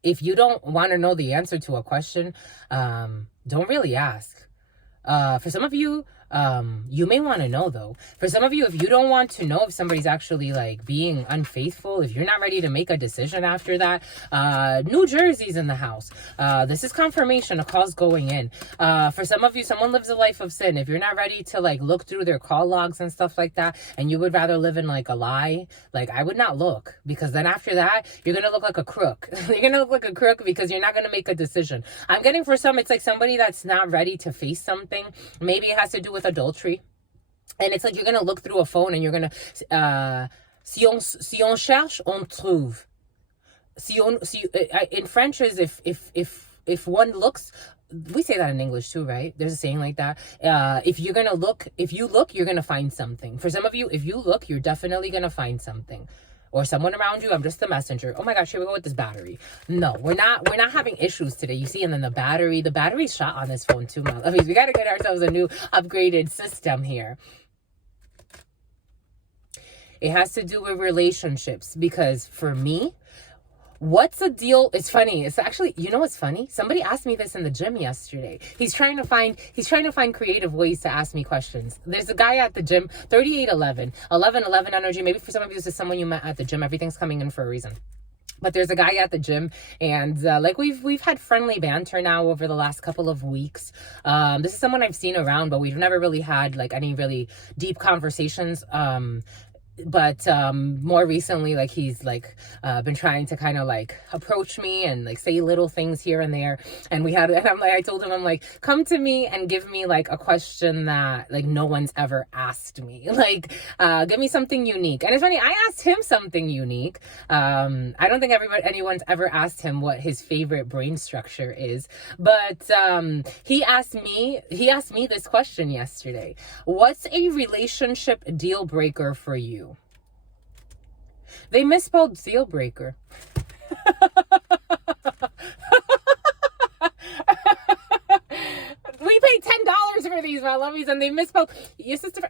If you don't want to know the answer to a question, don't really ask. For some of you, you may want to know though. For some of you, if you don't want to know if somebody's actually being unfaithful, if you're not ready to make a decision after that, New Jersey's in the house. This is confirmation, a call's going in. For some of you, someone lives a life of sin. If you're not ready to look through their call logs and stuff like that, and you would rather live in a lie, I would not look, because then after that, you're going to look like a crook. You're going to look like a crook because you're not going to make a decision. I'm getting for some, it's somebody that's not ready to face something. Maybe it has to do with adultery, and it's you're gonna look through a phone and you're gonna si on cherche on trouve. In French is if one looks. We say that in English too, right? There's a saying like that. If you look, you're gonna find something. For some of you, if you look, you're definitely gonna find something. Or someone around you. I'm just the messenger. Oh my gosh, here we go with this battery. No, we're not having issues today. You see, and then the battery's shot on this phone too, my lovies. We gotta get ourselves a new upgraded system here. It has to do with relationships, because for me, what's the deal? It's funny. It's actually, you know what's funny? Somebody asked me this in the gym yesterday. He's trying to find creative ways to ask me questions. There's a guy at the gym, 3811, 1111 energy. Maybe for some of you, this is someone you met at the gym. Everything's coming in for a reason. But there's a guy at the gym, and we've had friendly banter now over the last couple of weeks. This is someone I've seen around, but we've never really had any really deep conversations. But more recently, he's been trying to kind of approach me and say little things here and there. And I told him, I'm come to me and give me a question that no one's ever asked me. Give me something unique. And it's funny, I asked him something unique. I don't think anyone's ever asked him what his favorite brain structure is. But he asked me this question yesterday. What's a relationship deal breaker for you? They misspelled deal breaker. We paid $10 for these, my lovies, and they misspelled. Your sister,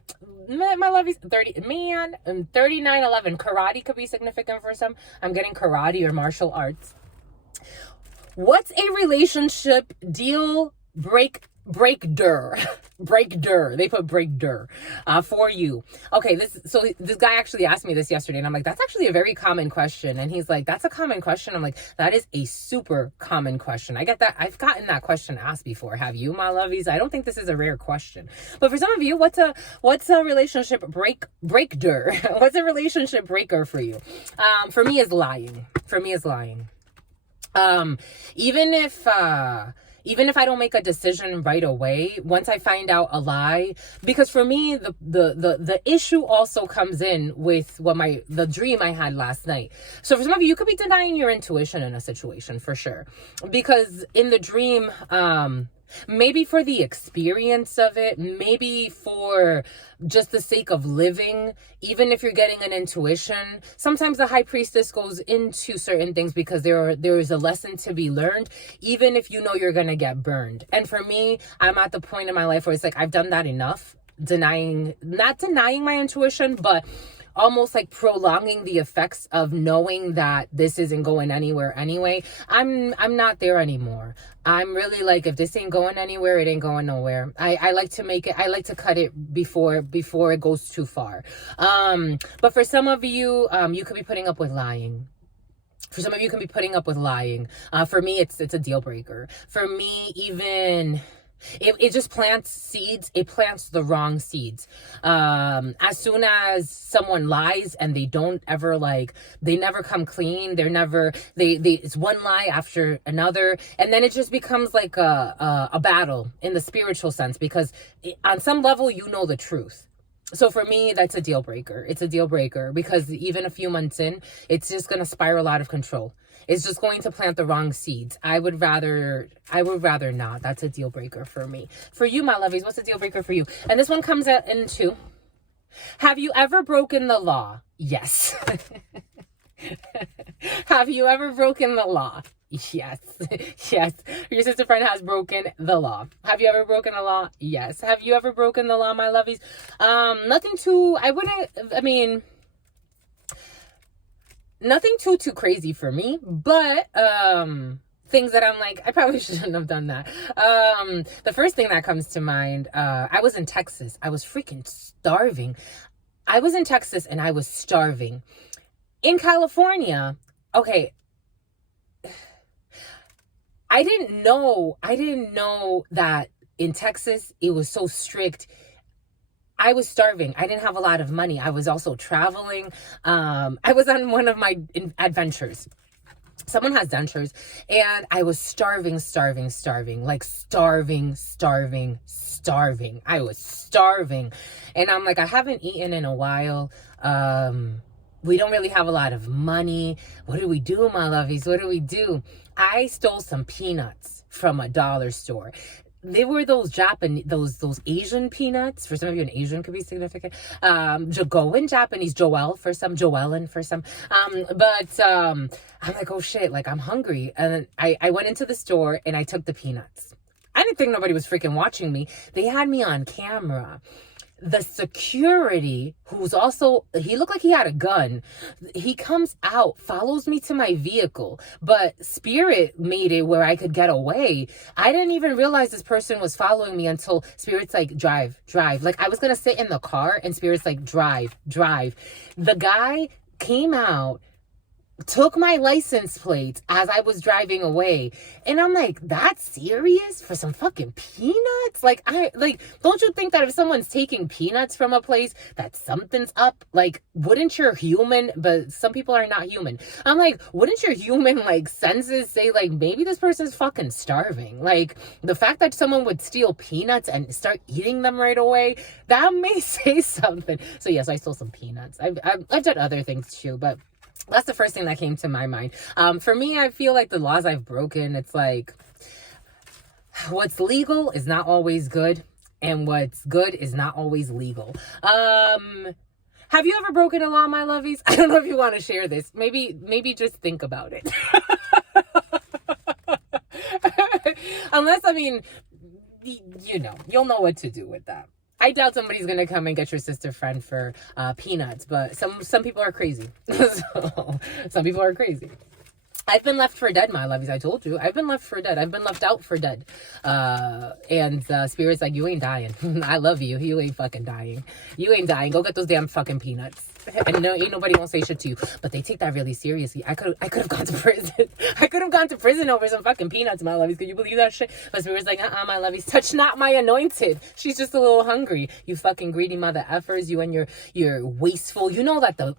my lovies, 3911. Karate could be significant for some. I'm getting karate or martial arts. What's a relationship deal break breakder. Breakder. They put breakder for you. Okay, this guy actually asked me this yesterday, and I'm like, that's actually a very common question. And he's like, that's a common question. I'm like, that is a super common question. I get that. I've gotten that question asked before. Have you, my lovies? I don't think this is a rare question. But for some of you, what's a relationship breakder? What's a relationship breaker for you? For me is lying. Even if I don't make a decision right away, once I find out a lie, because for me, the issue also comes in with the dream I had last night. So for some of you, you could be denying your intuition in a situation for sure. Because in the dream, maybe for the experience of it, maybe for just the sake of living, even if you're getting an intuition, sometimes the high priestess goes into certain things because there is a lesson to be learned, even if you know you're going to get burned. And for me, I'm at the point in my life where it's like, I've done that enough, not denying my intuition, but almost like prolonging the effects of knowing that this isn't going anywhere anyway. I'm not there anymore. I'm really like, if this ain't going anywhere, it ain't going nowhere. I like to cut it before it goes too far. But for some of you, you could be putting up with lying. For some of you can be putting up with lying. For me, it's a deal breaker. For me, even it just plants seeds. It plants the wrong seeds. As soon as someone lies and they never come clean. It's one lie after another. And then it just becomes like a battle in the spiritual sense, because on some level, you know the truth. So for me, that's a deal breaker. It's a deal breaker because even a few months in, it's just going to spiral out of control. It's just going to plant the wrong seeds. I would rather not. That's a deal breaker for me. For you, my lovies, what's a deal breaker for you? And this one comes into, have you ever broken the law? Yes. Have you ever broken the law? Yes. Yes. Your sister friend has broken the law. Have you ever broken a law? Yes. Have you ever broken the law, my lovies? Nothing too crazy for me, but things that I'm like, I probably shouldn't have done that. The first thing that comes to mind, I was in Texas. I was freaking starving. I was in Texas and I was starving. In California, okay, I didn't know that in Texas it was so strict. I was starving. I didn't have a lot of money. I was also traveling. I was on one of my adventures. Someone has dentures, and I was starving. Like starving. I was starving. And I'm like, I haven't eaten in a while. We don't really have a lot of money. What do we do, my lovies? What do we do? I stole some peanuts from a dollar store. They were those those Asian peanuts. For some of you, an Asian could be significant. Jagoan Japanese, Joellen for some. I'm like, oh shit, like I'm hungry. And I went into the store and I took the peanuts. I didn't think nobody was freaking watching me. They had me on camera. The security, he looked like he had a gun. He comes out, follows me to my vehicle, but Spirit made it where I could get away. I didn't even realize this person was following me until Spirit's like, drive. Like I was going to sit in the car and Spirit's like, drive. The guy came out, took my license plates as I was driving away. And I'm like, that's serious? For some fucking peanuts? Don't you think that if someone's taking peanuts from a place, that something's up? Like, wouldn't your human, but some people are not human. I'm like, wouldn't your human, senses say, maybe this person's fucking starving? Like, the fact that someone would steal peanuts and start eating them right away, that may say something. So yes, I stole some peanuts. I've done other things too, but that's the first thing that came to my mind. For me, I feel like the laws I've broken, it's like what's legal is not always good, and what's good is not always legal. Have you ever broken a law, my lovies? I don't know if you want to share this. Maybe just think about it. Unless, you'll know what to do with that. I doubt somebody's going to come and get your sister friend for peanuts, but some people are crazy. So, some people are crazy. I've been left for dead, my lovies. I told you. I've been left for dead. I've been left out for dead. And Spirit's like, you ain't dying. I love you. You ain't fucking dying. You ain't dying. Go get those damn fucking peanuts. And no, ain't nobody won't say shit to you. But they take that really seriously. I could have gone to prison. I could have gone to prison over some fucking peanuts, my lovies. Can you believe that shit? But Spirit's like, my lovies, touch not my anointed. She's just a little hungry. You fucking greedy mother effers. You and your wasteful. You know that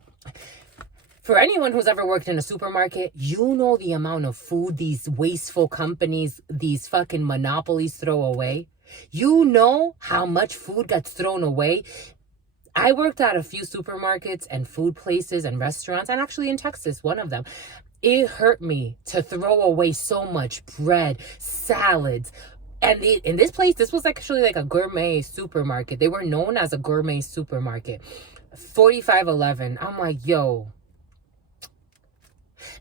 for anyone who's ever worked in a supermarket, you know the amount of food these wasteful companies, these fucking monopolies throw away. You know how much food gets thrown away. I worked at a few supermarkets and food places and restaurants, and actually in Texas, one of them. It hurt me to throw away so much bread, salads. And in this place, this was actually like a gourmet supermarket. They were known as a gourmet supermarket. 4511. I'm like, yo.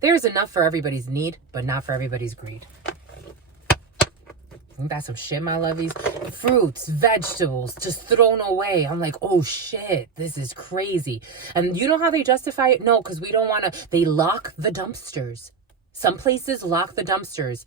There's enough for everybody's need, but not for everybody's greed. Ain't that some shit, my lovies? Fruits, vegetables, just thrown away. I'm like, oh shit, this is crazy. And you know how they justify it? No, because we don't want to. They lock the dumpsters. Some places lock the dumpsters.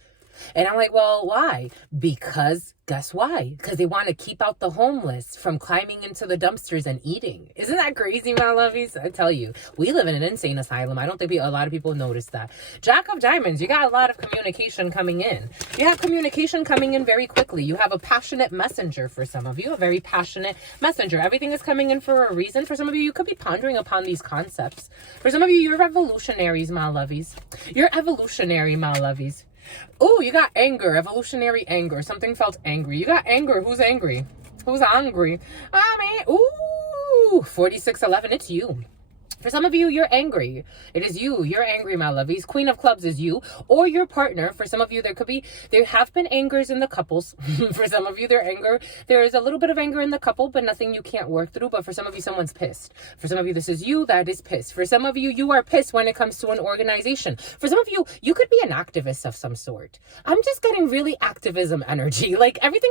And I'm like, well, why? Because guess why? Because they want to keep out the homeless from climbing into the dumpsters and eating. Isn't that crazy, my lovies? I tell you, we live in an insane asylum. I don't think a lot of people notice that. Jack of Diamonds, you got a lot of communication coming in. You have communication coming in very quickly. You have a passionate messenger for some of you, a very passionate messenger. Everything is coming in for a reason. For some of you, you could be pondering upon these concepts. For some of you, you're revolutionaries, my lovies. You're evolutionary, my lovies. Oh, you got anger, evolutionary anger. Something felt angry. You got anger. Who's angry? Who's angry? I mean, ooh, 4611, it's you. For some of you, you're angry. It is you. You're angry, my lovies. Queen of Clubs is you or your partner. For some of you, there have been angers in the couples. For some of you, there is a little bit of anger in the couple, but nothing you can't work through. But for some of you, someone's pissed. For some of you, this is you that is pissed. For some of you, you are pissed when it comes to an organization. For some of you, you could be an activist of some sort. I'm just getting really activism energy. Like everything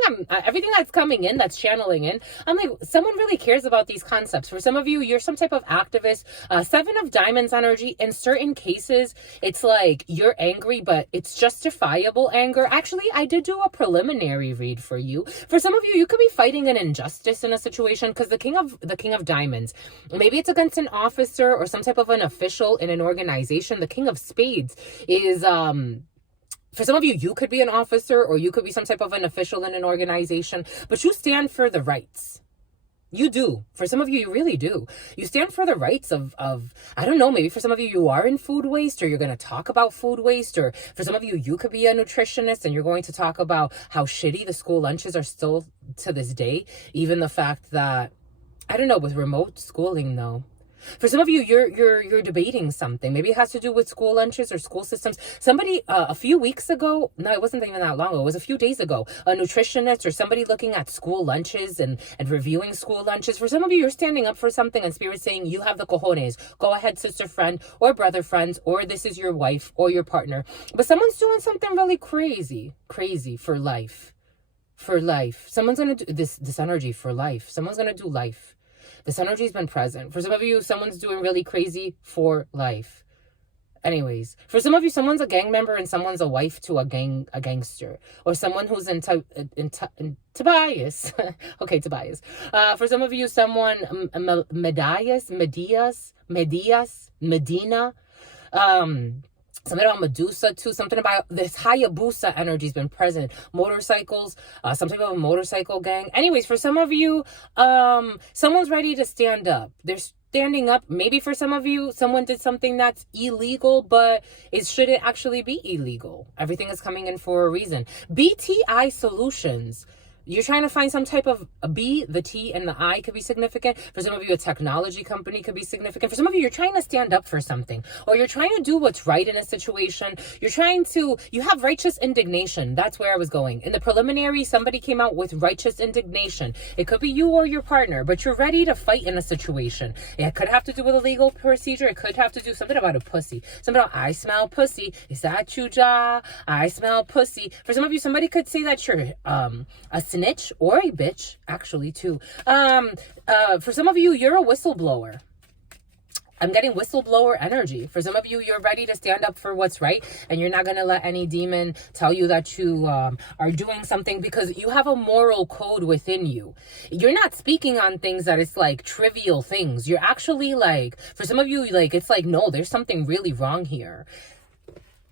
that's coming in, that's channeling in, I'm like, someone really cares about these concepts. For some of you, you're some type of activist. 7 of Diamonds energy. In certain cases, it's like you're angry, but it's justifiable anger. Actually, I did do a preliminary read for you. For some of you, you could be fighting an injustice in a situation because the King of Diamonds, maybe it's against an officer or some type of an official in an organization. The King of Spades is for some of you, you could be an officer or you could be some type of an official in an organization, but you stand for the rights. You do. For some of you, you really do. You stand for the rights of, I don't know, maybe for some of you, you are in food waste or you're going to talk about food waste. Or for some of you, you could be a nutritionist and you're going to talk about how shitty the school lunches are still to this day. Even the fact that, I don't know, with remote schooling though. For some of you, you're debating something. Maybe it has to do with school lunches or school systems. Somebody a few weeks ago, no, it wasn't even that long ago. It was a few days ago. A nutritionist or somebody looking at school lunches and reviewing school lunches. For some of you, you're standing up for something and Spirit's saying you have the cojones. Go ahead, sister friend or brother friends, or this is your wife or your partner. But someone's doing something really crazy for life. For life. Someone's going to do this energy for life. Someone's going to do life. This energy's been present. For some of you, someone's doing really crazy for life. Anyways, for some of you, someone's a gang member and someone's a wife to a gangster. Or someone who's in Tobias. Okay, Tobias. For some of you, someone, Medina. Something about Medusa too. Something about this Hayabusa energy has been present. Motorcycles, some type of a motorcycle gang. Anyways, for some of you, someone's ready to stand up. They're standing up. Maybe for some of you, someone did something that's illegal, but should it actually be illegal? Everything is coming in for a reason. BTI Solutions. You're trying to find some type of a B, the T and the I could be significant. For some of you, a technology company could be significant. For some of you, you're trying to stand up for something, or you're trying to do what's right in a situation. You have righteous indignation. That's where I was going. In the preliminary, somebody came out with righteous indignation. It could be you or your partner, but you're ready to fight in a situation. It could have to do with a legal procedure. It could have to do something about a pussy. Something about, I smell pussy. Is that you, Ja? I smell pussy. For some of you, somebody could say that you're a snitch or a bitch, actually, too. For some of you, you're a whistleblower. I'm getting whistleblower energy. For some of you, you're ready to stand up for what's right, and you're not going to let any demon tell you that you are doing something, because you have a moral code within you. You're not speaking on things that it's like trivial things. You're actually like, for some of you, like, it's like, no, there's something really wrong here.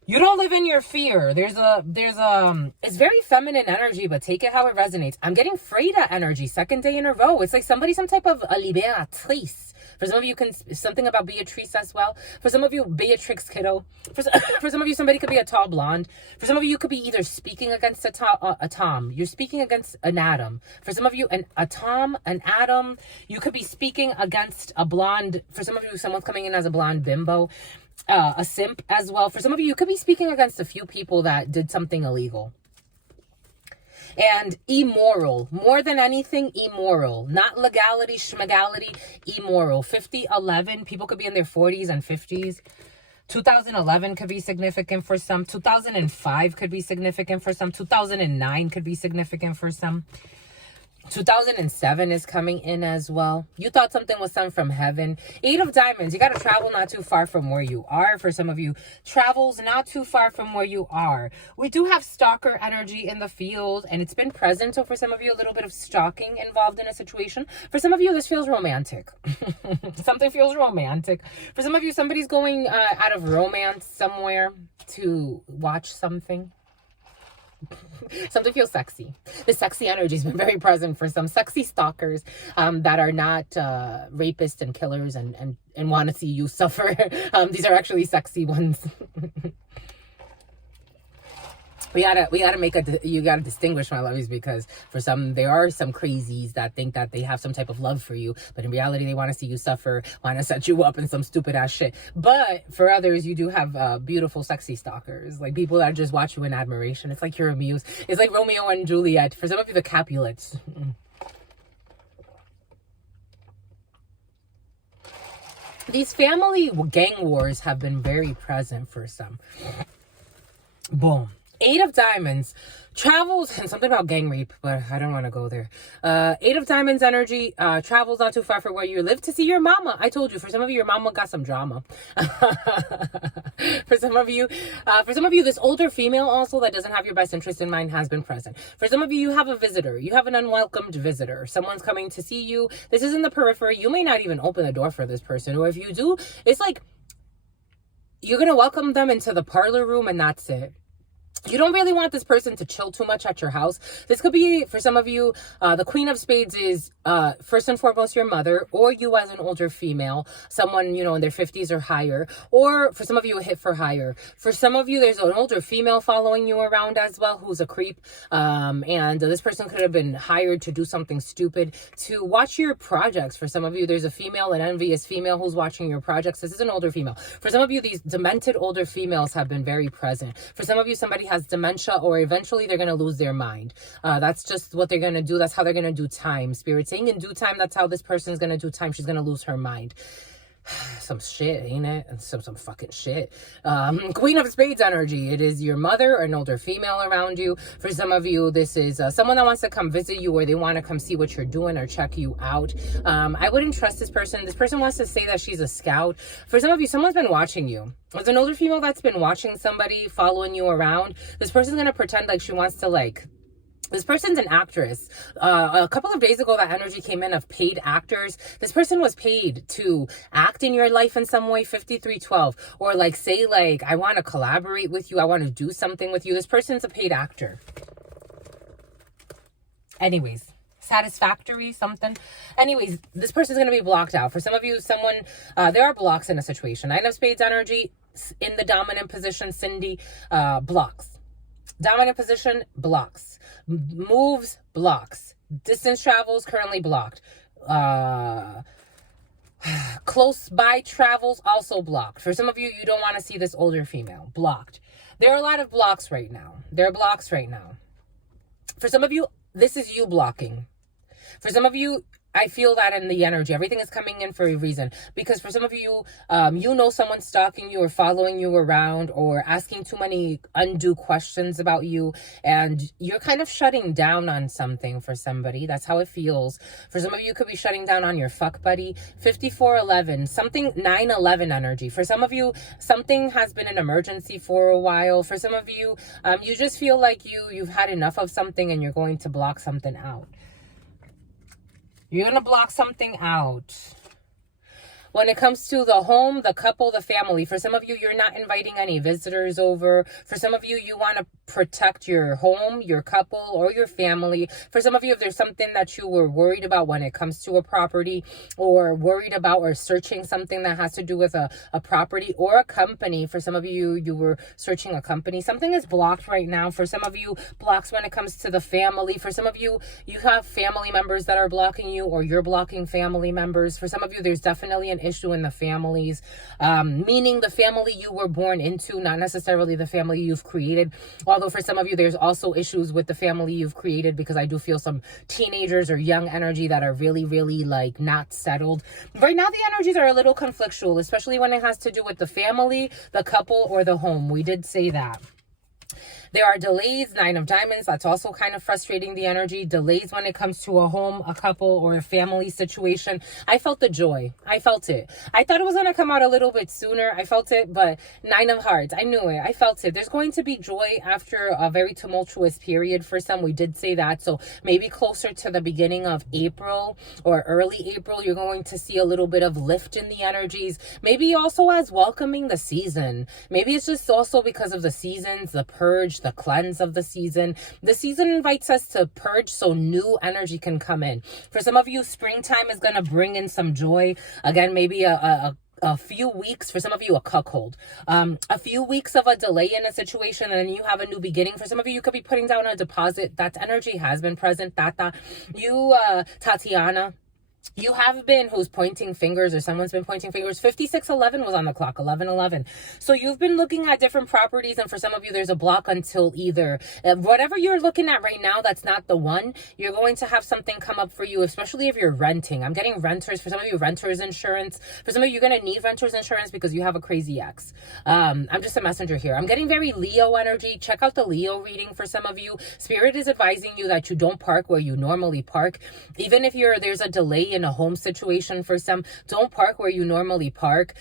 You don't live in your fear. It's very feminine energy, but take it how it resonates. I'm getting Freda energy, second day in a row. It's like somebody, some type of a liberatrice. For some of you, something about Beatrice as well. For some of you, Beatrix kiddo. For some of you, somebody could be a tall blonde. For some of you, you could be either speaking against a Tom. You're speaking against an Adam. For some of you, a Tom, an Adam. You could be speaking against a blonde. For some of you, someone's coming in as a blonde bimbo. A simp as well. For some of you, you could be speaking against a few people that did something illegal. And immoral, more than anything, immoral, not legality, schmegality, immoral. 5011, people could be in their 40s and 50s. 2011 could be significant for some. 2005 could be significant for some. 2009 could be significant for some. 2007 is coming in as well. You thought something was sent from heaven. 8 of Diamonds. You got to travel not too far from where you are. For some of you, travels not too far from where you are. We do have stalker energy in the field, and it's been present. So for some of you, a little bit of stalking involved in a situation. For some of you, this feels romantic. Something feels romantic. For some of you, somebody's going out of romance somewhere to watch something. Something feels sexy. The sexy energy has been very present for some sexy stalkers that are not rapists and killers and want to see you suffer. These are actually sexy ones. We gotta make you gotta distinguish, my lovies, because for some, there are some crazies that think that they have some type of love for you, but in reality, they want to see you suffer, want to set you up in some stupid ass shit. But for others, you do have beautiful, sexy stalkers, like people that just watch you in admiration. It's like you're a muse. It's like Romeo and Juliet. For some of you, the Capulets. These family gang wars have been very present for some. Boom. 8 of Diamonds, travels, and something about gang rape, but I don't want to go there. 8 of Diamonds energy, travels not too far from where you live to see your mama. I told you, for some of you, your mama got some drama. For some of you, this older female also that doesn't have your best interest in mind has been present. For some of you, you have a visitor. You have an unwelcomed visitor. Someone's coming to see you. This is in the periphery. You may not even open the door for this person, or if you do, it's like you're going to welcome them into the parlor room and that's it. You don't really want this person to chill too much at your house. This could be, for some of you, the Queen of Spades is first and foremost your mother, or you as an older female, someone, in their 50s or higher, or for some of you, a hit for hire. For some of you, there's an older female following you around as well, who's a creep, and this person could have been hired to do something stupid, to watch your projects. For some of you, there's a female, an envious female who's watching your projects. This is an older female. For some of you, these demented older females have been very present. For some of you, somebody has dementia, or eventually they're going to lose their mind. That's just what they're going to do. That's how they're going to do time. Spirit saying in due time, that's how this person's going to do time. She's going to lose her mind. Some shit, ain't it? Some fucking shit. Queen of Spades energy. It is your mother or an older female around you. For some of you, this is someone that wants to come visit you, or they want to come see what you're doing or check you out. I wouldn't trust this person. This person wants to say that she's a scout. For some of you, someone's been watching you. There's an older female that's been watching somebody, following you around. This person's going to pretend like she wants to, this person's an actress. A couple of days ago, that energy came in of paid actors. This person was paid to act in your life in some way, 5312. Or say I want to collaborate with you. I want to do something with you. This person's a paid actor. Anyways, satisfactory something. Anyways, this person's going to be blocked out. For some of you, there are blocks in a situation. 9 of Spades energy in the dominant position, Cindy, blocks. Dominant position, blocks. Moves, blocks. Distance travels, currently blocked. Close by travels, also blocked. For some of you, you don't want to see this older female. Blocked. There are a lot of blocks right now. There are blocks right now. For some of you, this is you blocking. For some of you, I feel that in the energy. Everything is coming in for a reason. Because for some of you, you know someone's stalking you or following you around or asking too many undue questions about you. And you're kind of shutting down on something for somebody. That's how it feels. For some of you, could be shutting down on your fuck buddy. 5411, something 911 energy. For some of you, something has been an emergency for a while. For some of you, you just feel like you've had enough of something and you're going to block something out. You're going to block something out. When it comes to the home, the couple, the family, for some of you, you're not inviting any visitors over. For some of you, you want to protect your home, your couple, or your family. For some of you, if there's something that you were worried about when it comes to a property, or worried about or searching something that has to do with a property or a company. For some of you, you were searching a company. Something is blocked right now. For some of you, blocks when it comes to the family. For some of you, you have family members that are blocking you, or you're blocking family members. For some of you, there's definitely an issue in the families, meaning the family you were born into, not necessarily the family you've created. Although for some of you, there's also issues with the family you've created, because I do feel some teenagers or young energy that are really, really like not settled. Right now, the energies are a little conflictual, especially when it has to do with the family, the couple, or the home. We did say that. There are delays, 9 of diamonds. That's also kind of frustrating the energy. Delays when it comes to a home, a couple, or a family situation. I felt the joy. I felt it. I thought it was going to come out a little bit sooner. I felt it, but 9 of hearts. I knew it. I felt it. There's going to be joy after a very tumultuous period for some. We did say that. So maybe closer to the beginning of April or early April, you're going to see a little bit of lift in the energies. Maybe also as welcoming the season. Maybe it's just also because of the seasons, the purge, the cleanse of the season. The season invites us to purge so new energy can come in. For some of you, springtime is going to bring in some joy. Again, maybe a few weeks, for some of you, a cuckold. A few weeks of a delay in a situation, and then you have a new beginning. For some of you, you could be putting down a deposit. That energy has been present. Tatiana, you have been who's pointing fingers, or someone's been pointing fingers. 5611 was on the clock, 1111. So you've been looking at different properties, and for some of you, there's a block until either whatever you're looking at right now, that's not the one. You're going to have something come up for you, especially if you're renting. I'm getting renters. For some of you, renters insurance. For some of you, you're going to need renters insurance because you have a crazy ex. I'm just a messenger here. I'm getting very Leo energy. Check out the Leo reading for some of you. Spirit is advising you that you don't park where you normally park. Even if there's a delay in a home situation for some, don't park where you normally park,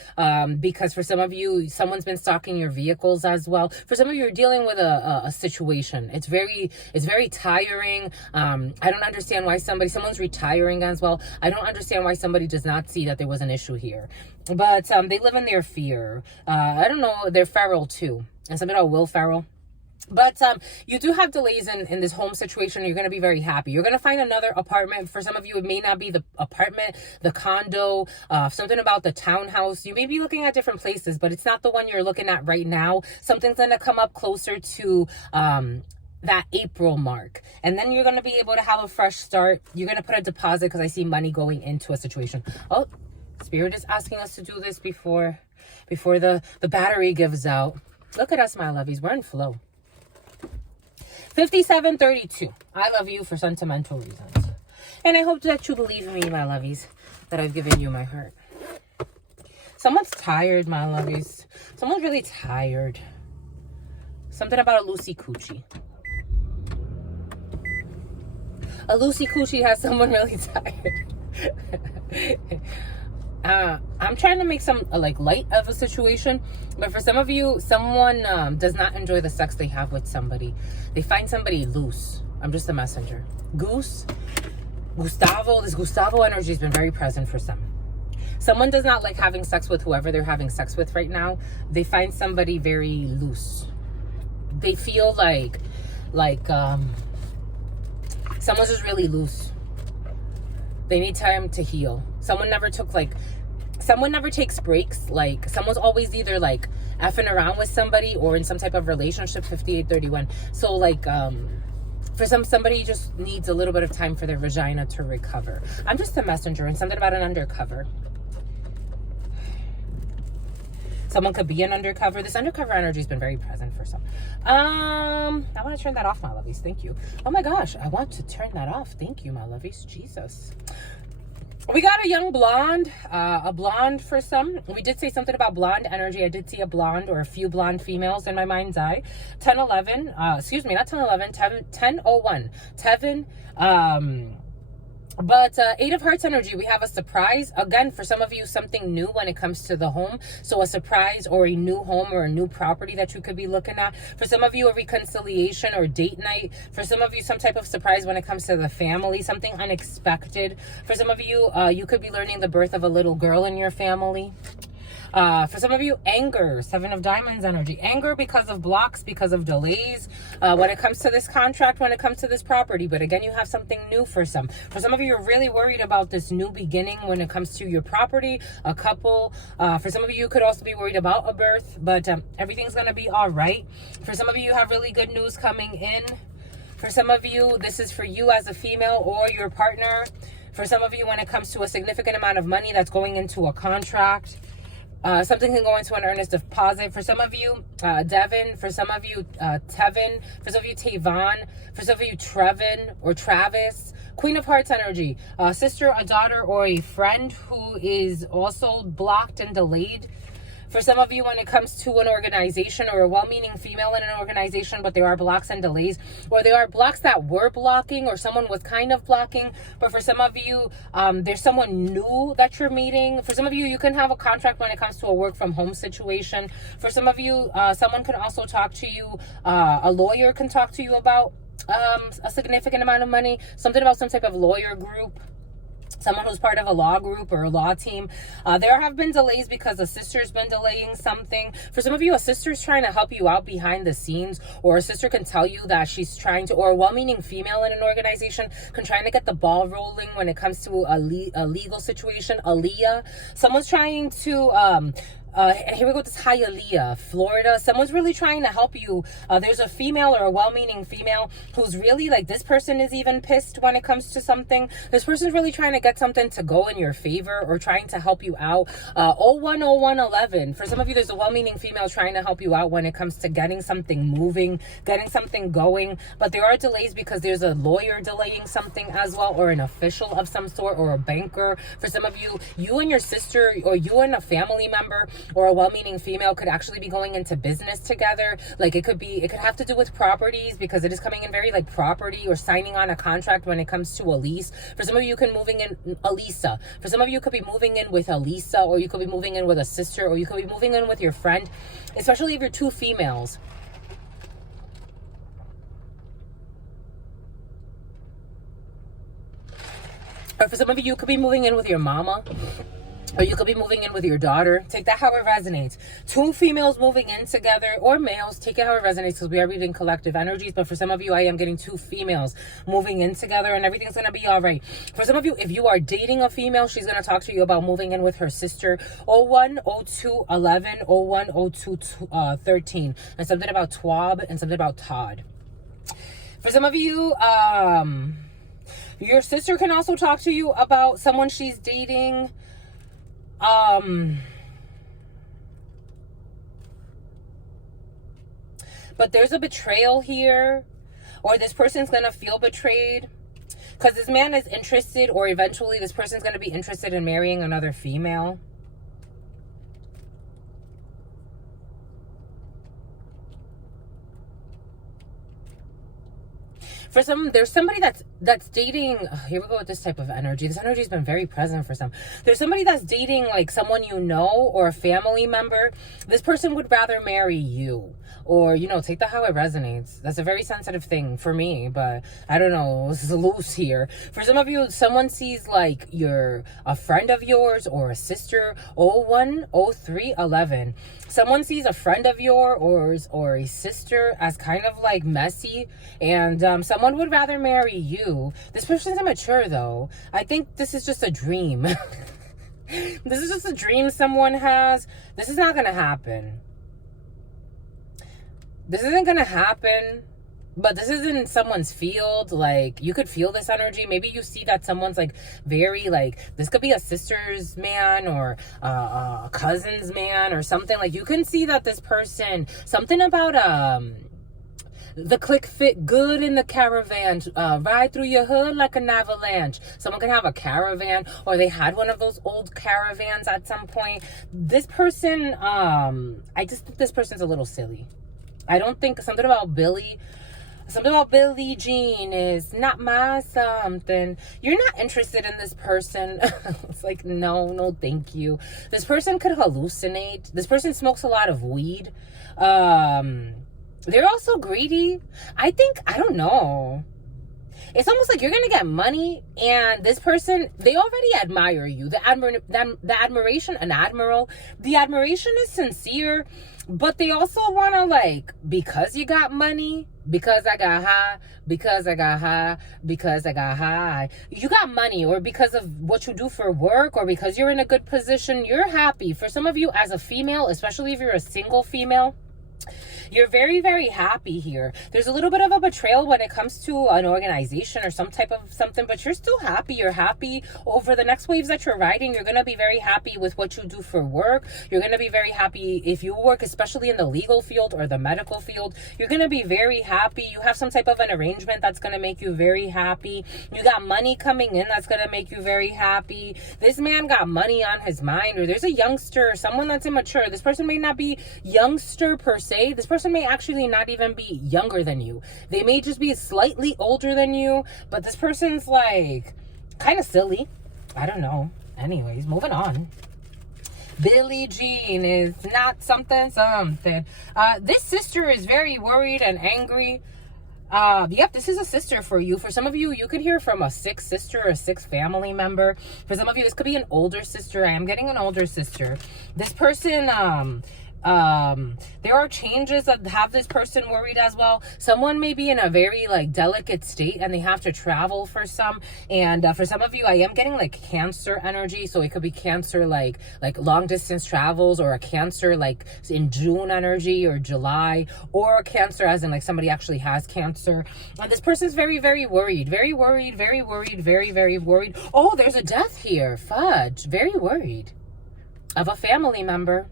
because for some of you, someone's been stalking your vehicles as well. For some of you, you're dealing with a situation. It's very tiring. I don't understand why someone's retiring as well. I don't understand why somebody does not see that there was an issue here, but they live in their fear. I don't know, they're feral too, and something about Will Ferrell. But you do have delays in this home situation. You're going to be very happy. You're going to find another apartment. For some of you, it may not be the apartment, the condo, something about the townhouse. You may be looking at different places, but it's not the one you're looking at right now. Something's going to come up closer to that April mark. And then you're going to be able to have a fresh start. You're going to put a deposit because I see money going into a situation. Oh, Spirit is asking us to do this before the battery gives out. Look at us, my lovies. We're in flow. 5732. I love you for sentimental reasons. And I hope that you believe me, my lovies, that I've given you my heart. Someone's tired, my lovies. Someone's really tired. Something about a loosey coochie. A loosey coochie has someone really tired. I'm trying to make some light of a situation, but for some of you, someone does not enjoy the sex they have with somebody. They find somebody loose. I'm just a messenger. This Gustavo energy has been very present for some. Someone does not like having sex with whoever they're having sex with right now. They find somebody very loose. They feel like someone's just really loose. They need time to heal. Someone never takes breaks. Someone's always either effing around with somebody or in some type of relationship. 5831. So for somebody just needs a little bit of time for their vagina to recover. I'm just a messenger, and something about an undercover. Someone could be an undercover. This undercover energy has been very present for some. I want to turn that off, my lovies. Thank you. Oh my gosh, I want to turn that off. Thank you, my lovies. Jesus. We got a young blonde, a blonde for some. We did say something about blonde energy. I did see a blonde or a few blonde females in my mind's eye. 1011, excuse me, not 1011, 1001. Tevin, but Eight of Hearts energy, we have a surprise. Again, for some of you, something new when it comes to the home. So a surprise or a new home or a new property that you could be looking at. For some of you, a reconciliation or date night. For some of you, some type of surprise when it comes to the family, something unexpected. For some of you, you could be learning the birth of a little girl in your family. For some of you, anger, Seven of Diamonds energy. Anger because of blocks, because of delays when it comes to this contract, when it comes to this property. But again, you have something new for some. For some of you, you're really worried about this new beginning when it comes to your property, a couple. For some of you, you could also be worried about a birth, but everything's going to be all right. For some of you, you have really good news coming in. For some of you, this is for you as a female or your partner. For some of you, when it comes to a significant amount of money that's going into a contract. Something can go into an earnest deposit. For some of you, Devin. For some of you, Tevin. For some of you, Tavon. For some of you, Trevin or Travis. Queen of Hearts energy. A sister, a daughter, or a friend who is also blocked and delayed. For some of you, when it comes to an organization or a well-meaning female in an organization, but there are blocks and delays, or there are blocks that were blocking or someone was kind of blocking. But for some of you, there's someone new that you're meeting. For some of you, you can have a contract when it comes to a work from home situation. For some of you, someone can also talk to you. A lawyer can talk to you about a significant amount of money, something about some type of lawyer group. Someone who's part of a law group or a law team. There have been delays because a sister's been delaying something. For some of you, a sister's trying to help you out behind the scenes, or a sister can tell you that she's trying to, or a well-meaning female in an organization can try to get the ball rolling when it comes to a legal situation. Aaliyah, someone's trying to and here we go with this Hialeah, Florida. Someone's really trying to help you. There's a female or a well-meaning female who's really like, this person is even pissed when it comes to something. This person's really trying to get something to go in your favor or trying to help you out. 010111. For some of you, there's a well-meaning female trying to help you out when it comes to getting something moving, getting something going. But there are delays because there's a lawyer delaying something as well, or an official of some sort, or a banker. For some of you, you and your sister, or you and a family member, or a well-meaning female could actually be going into business together. Like it could have to do with properties, because it is coming in very like property or signing on a contract when it comes to a lease. For some of you, you can moving in Alisa. For some of you, could be moving in with Alisa, or you could be moving in with a sister, or you could be moving in with your friend, especially if you're two females. Or for some of you, you could be moving in with your mama. Or you could be moving in with your daughter. Take that how it resonates. Two females moving in together, or males. Take it how it resonates, because we are reading collective energies. But for some of you, I am getting two females moving in together, and everything's going to be all right. For some of you, if you are dating a female, she's going to talk to you about moving in with her sister. 010211, 010213. And something about Twab and something about Todd. For some of you, your sister can also talk to you about someone she's dating. But there's a betrayal here, or this person's gonna feel betrayed because this man is interested, or eventually this person's gonna be interested in marrying another female. For some, there's somebody that's dating. Here we go with this type of energy. This energy's been very present for some. There's somebody that's dating like someone you know, or a family member. This person would rather marry you, or take that how it resonates. That's a very sensitive thing for me, but I don't know. This is loose here. For some of you, someone sees like you're a friend of yours or a sister. 010311. Someone sees a friend of yours or a sister as kind of like messy, and someone would rather marry you. This person's immature though. I think this is just a dream. This is just a dream someone has. This is not gonna happen. This isn't gonna happen. But this isn't someone's field. Like, you could feel this energy. Maybe you see that someone's like very like, this could be a sister's man or a cousin's man or something. Like, you can see that this person, something about The click fit good in the caravan, ride through your hood like an avalanche. Someone can have a caravan, or they had one of those old caravans at some point. This person, I just think this person's a little silly. I don't think something about Billie Jean is not my something. You're not interested in this person. It's like, no, thank you. This person could hallucinate. This person smokes a lot of weed. They're also greedy. I don't know. It's almost like you're going to get money, and this person, they already admire you. The admiration is sincere, but they also want to, like, because you got money, because I got high, you got money, or because of what you do for work, or because you're in a good position, you're happy. For some of you as a female, especially if you're a single female, you're very, very happy here. There's a little bit of a betrayal when it comes to an organization or some type of something, but you're still happy. You're happy over the next waves that you're riding. You're going to be very happy with what you do for work. You're going to be very happy if you work, especially in the legal field or the medical field. You're going to be very happy. You have some type of an arrangement that's going to make you very happy. You got money coming in that's going to make you very happy. This man got money on his mind, or there's a youngster, someone that's immature. This person may not be youngster per se. This person may actually not even be younger than you. They may just be slightly older than you, but this person's like kind of silly. I don't know. Anyways, moving on. Billie Jean is not something. This sister is very worried and angry. Yep, this is a sister for you. For some of you, you could hear from a sick sister or a sick family member. For some of you, this could be an older sister. I am getting an older sister. This person, there are changes that have this person worried as well. Someone may be in a very like delicate state and they have to travel for some. And for some of you, I am getting like Cancer energy. So it could be Cancer like long distance travels, or a Cancer like in June energy or July, or Cancer as in like somebody actually has Cancer. And this person's very, very worried. Very worried, very worried, very, very worried. Oh, there's a death here. Fudge. Very worried of a family member.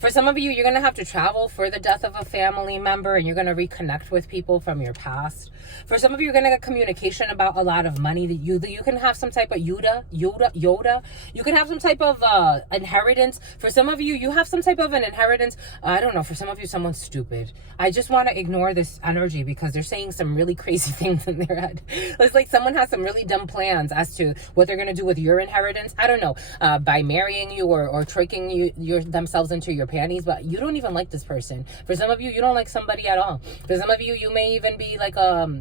For some of you, you're going to have to travel for the death of a family member, and you're going to reconnect with people from your past. For some of you, you're going to get communication about a lot of money that you can have some type of Yoda. You can have some type of inheritance. For some of you, you have some type of an inheritance. I don't know. For some of you, someone's stupid. I just want to ignore this energy because they're saying some really crazy things in their head. It's like someone has some really dumb plans as to what they're going to do with your inheritance. I don't know, by marrying you or tricking themselves into your panties, but you don't even like this person. For some of you, you don't like somebody at all. For some of you, you may even be like,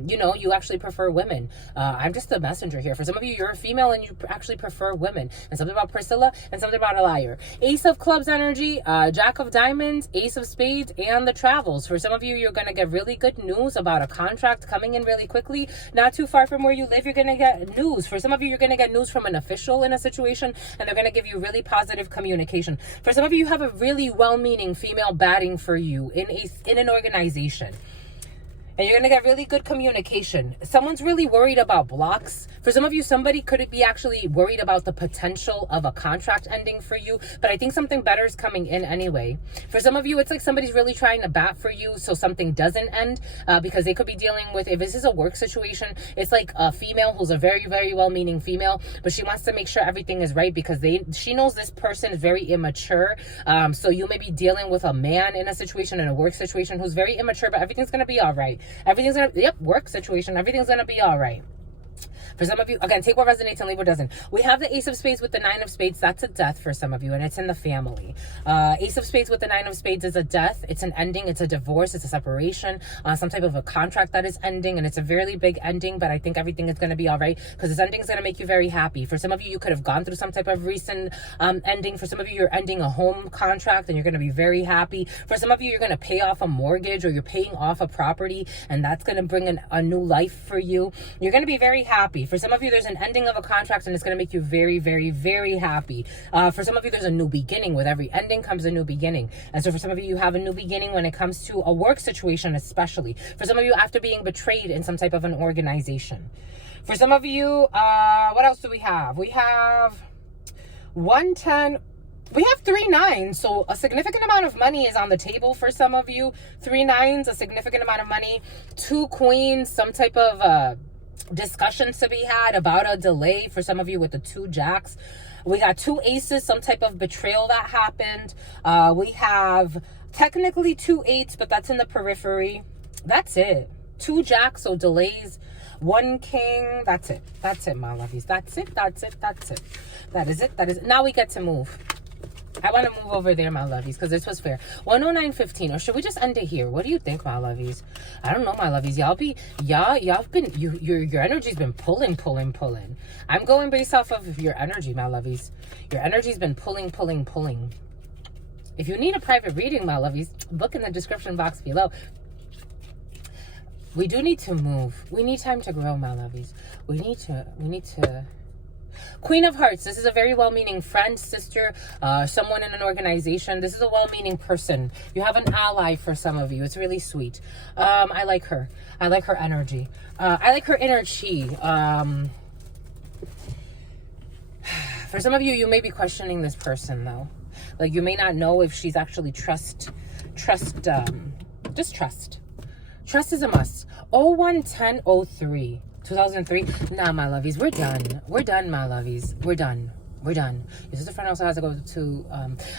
you actually prefer women. I'm just the messenger here. For some of you, you're a female and you actually prefer women. And something about Priscilla and something about a liar. Ace of Clubs energy, Jack of Diamonds, Ace of Spades, and the travels. For some of you, you're going to get really good news about a contract coming in really quickly. Not too far from where you live, you're going to get news. For some of you, you're going to get news from an official in a situation, and they're going to give you really positive communication. For some of you, you have a really well-meaning female batting for you in an organization. And you're going to get really good communication. Someone's really worried about blocks. For some of you, somebody could be actually worried about the potential of a contract ending for you. But I think something better is coming in anyway. For some of you, it's like somebody's really trying to bat for you so something doesn't end. Because they could be dealing with, if this is a work situation, it's like a female who's a very, very well-meaning female. But she wants to make sure everything is right because she knows this person is very immature. So you may be dealing with a man in a situation, in a work situation, who's very immature, but everything's going to be all right. Everything's gonna, work situation, everything's gonna be all right. For some of you, again, take what resonates and leave what doesn't. We have the Ace of Spades with the Nine of Spades. That's a death for some of you, and it's in the family. Ace of Spades with the Nine of Spades is a death. It's an ending. It's a divorce. It's a separation. Some type of a contract that is ending, and it's a very big ending, but I think everything is going to be all right because this ending is going to make you very happy. For some of you, you could have gone through some type of recent ending. For some of you, you're ending a home contract, and you're going to be very happy. For some of you, you're going to pay off a mortgage, or you're paying off a property, and that's going to bring a new life for you. You're going to be very happy. For some of you, there's an ending of a contract and it's going to make you very, very, very happy. For some of you, there's a new beginning. With every ending comes a new beginning. And so for some of you, you have a new beginning when it comes to a work situation, especially. For some of you, after being betrayed in some type of an organization. For some of you, what else do we have? We have 110. We have 3 9s, so a significant amount of money is on the table for some of you. 3 9s, a significant amount of money. 2 queens, some type of discussions to be had about a delay for some of you with the 2 jacks. We got 2 aces, some type of betrayal that happened. We have technically 2 8s, but that's in the periphery. That's it. 2 jacks, so delays. 1 king. That's it. That's it, my lovies. That's it. That's it. That's it. That is it. That is it. Now we get to move. I want to move over there, my lovies, because this was fair. 109.15, or should we just end it here? What do you think, my lovies? I don't know, my lovies. Your energy's been pulling. I'm going based off of your energy, my lovies. Your energy's been pulling. If you need a private reading, my lovies, look in the description box below. We do need to move. We need time to grow, my lovies. We need to. Queen of Hearts. This is a very well-meaning friend, sister, someone in an organization. This is a well-meaning person. You have an ally for some of you. It's really sweet. I like her. I like her energy. I like her inner chi. For some of you, you may be questioning this person, though. Like, you may not know if she's actually just trust. Trust is a must. 011003. 2003. Nah, my lovies, we're done. We're done, my lovies. We're done. Your sister friend also has to go to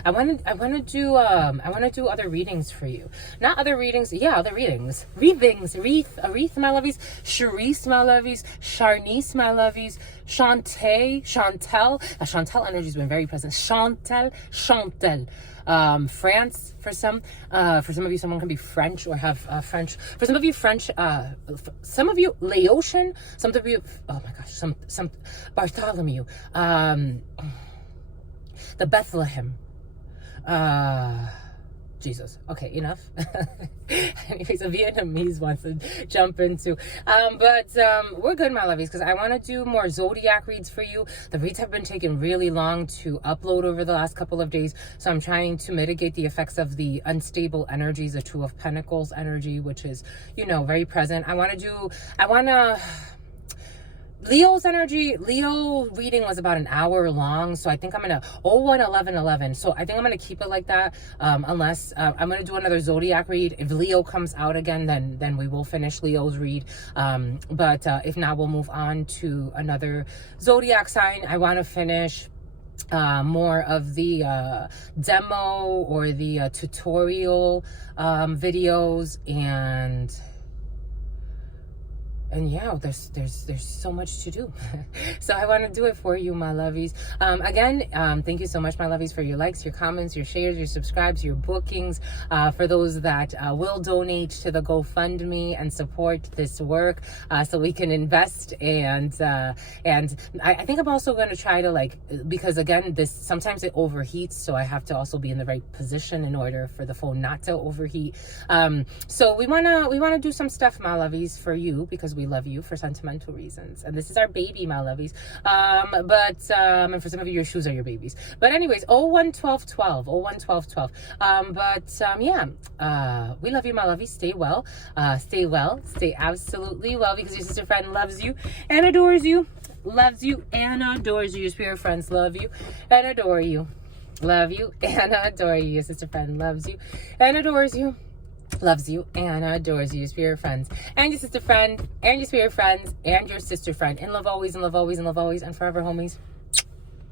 I want to do other readings for you. Not other readings, yeah, other readings. Wreath, my lovies. Charisse, my lovies. Charnice, my lovies. Chantel. Chantel energy's been very present. Chantel. France for some of you, someone can be French or have French. For some of you, French. Some of you, Laotian. Some of you, oh my gosh, some Bartholomew. The Bethlehem. Jesus. Okay, enough. Anyways, a Vietnamese wants to jump into. But we're good, my lovies, because I want to do more zodiac reads for you. The reads have been taking really long to upload over the last couple of days, so I'm trying to mitigate the effects of the unstable energies, the Two of Pentacles energy, which is, very present. Leo's energy, Leo reading was about an hour long, so I think I'm gonna 011111. So I think I'm gonna keep it like that, unless I'm gonna do another zodiac read. If Leo comes out again, then we will finish Leo's read. But if not, we'll move on to another zodiac sign. I want to finish more of the demo or the tutorial videos, and yeah, there's so much to do. So I want to do it for you, my lovies. Again, thank you so much, my lovies, for your likes, your comments, your shares, your subscribes, your bookings. For those that will donate to the GoFundMe and support this work, so we can invest. And I think I'm also going to try to, because again, this sometimes it overheats, so I have to also be in the right position in order for the phone not to overheat. So we wanna do some stuff, my lovies, for you, because we love you for sentimental reasons, and this is our baby, my lovies. And for some of you, your shoes are your babies. But anyways, 011212. We love you, my lovies. Stay well, stay absolutely well, because your sister friend loves you and adores you, your spirit friends love you and adore you, your sister friend loves you and adores you, loves you and adores you, your spirit friends, and your sister friend, and your spirit friends, and your sister friend. In love always, and forever, homies.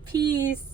Peace.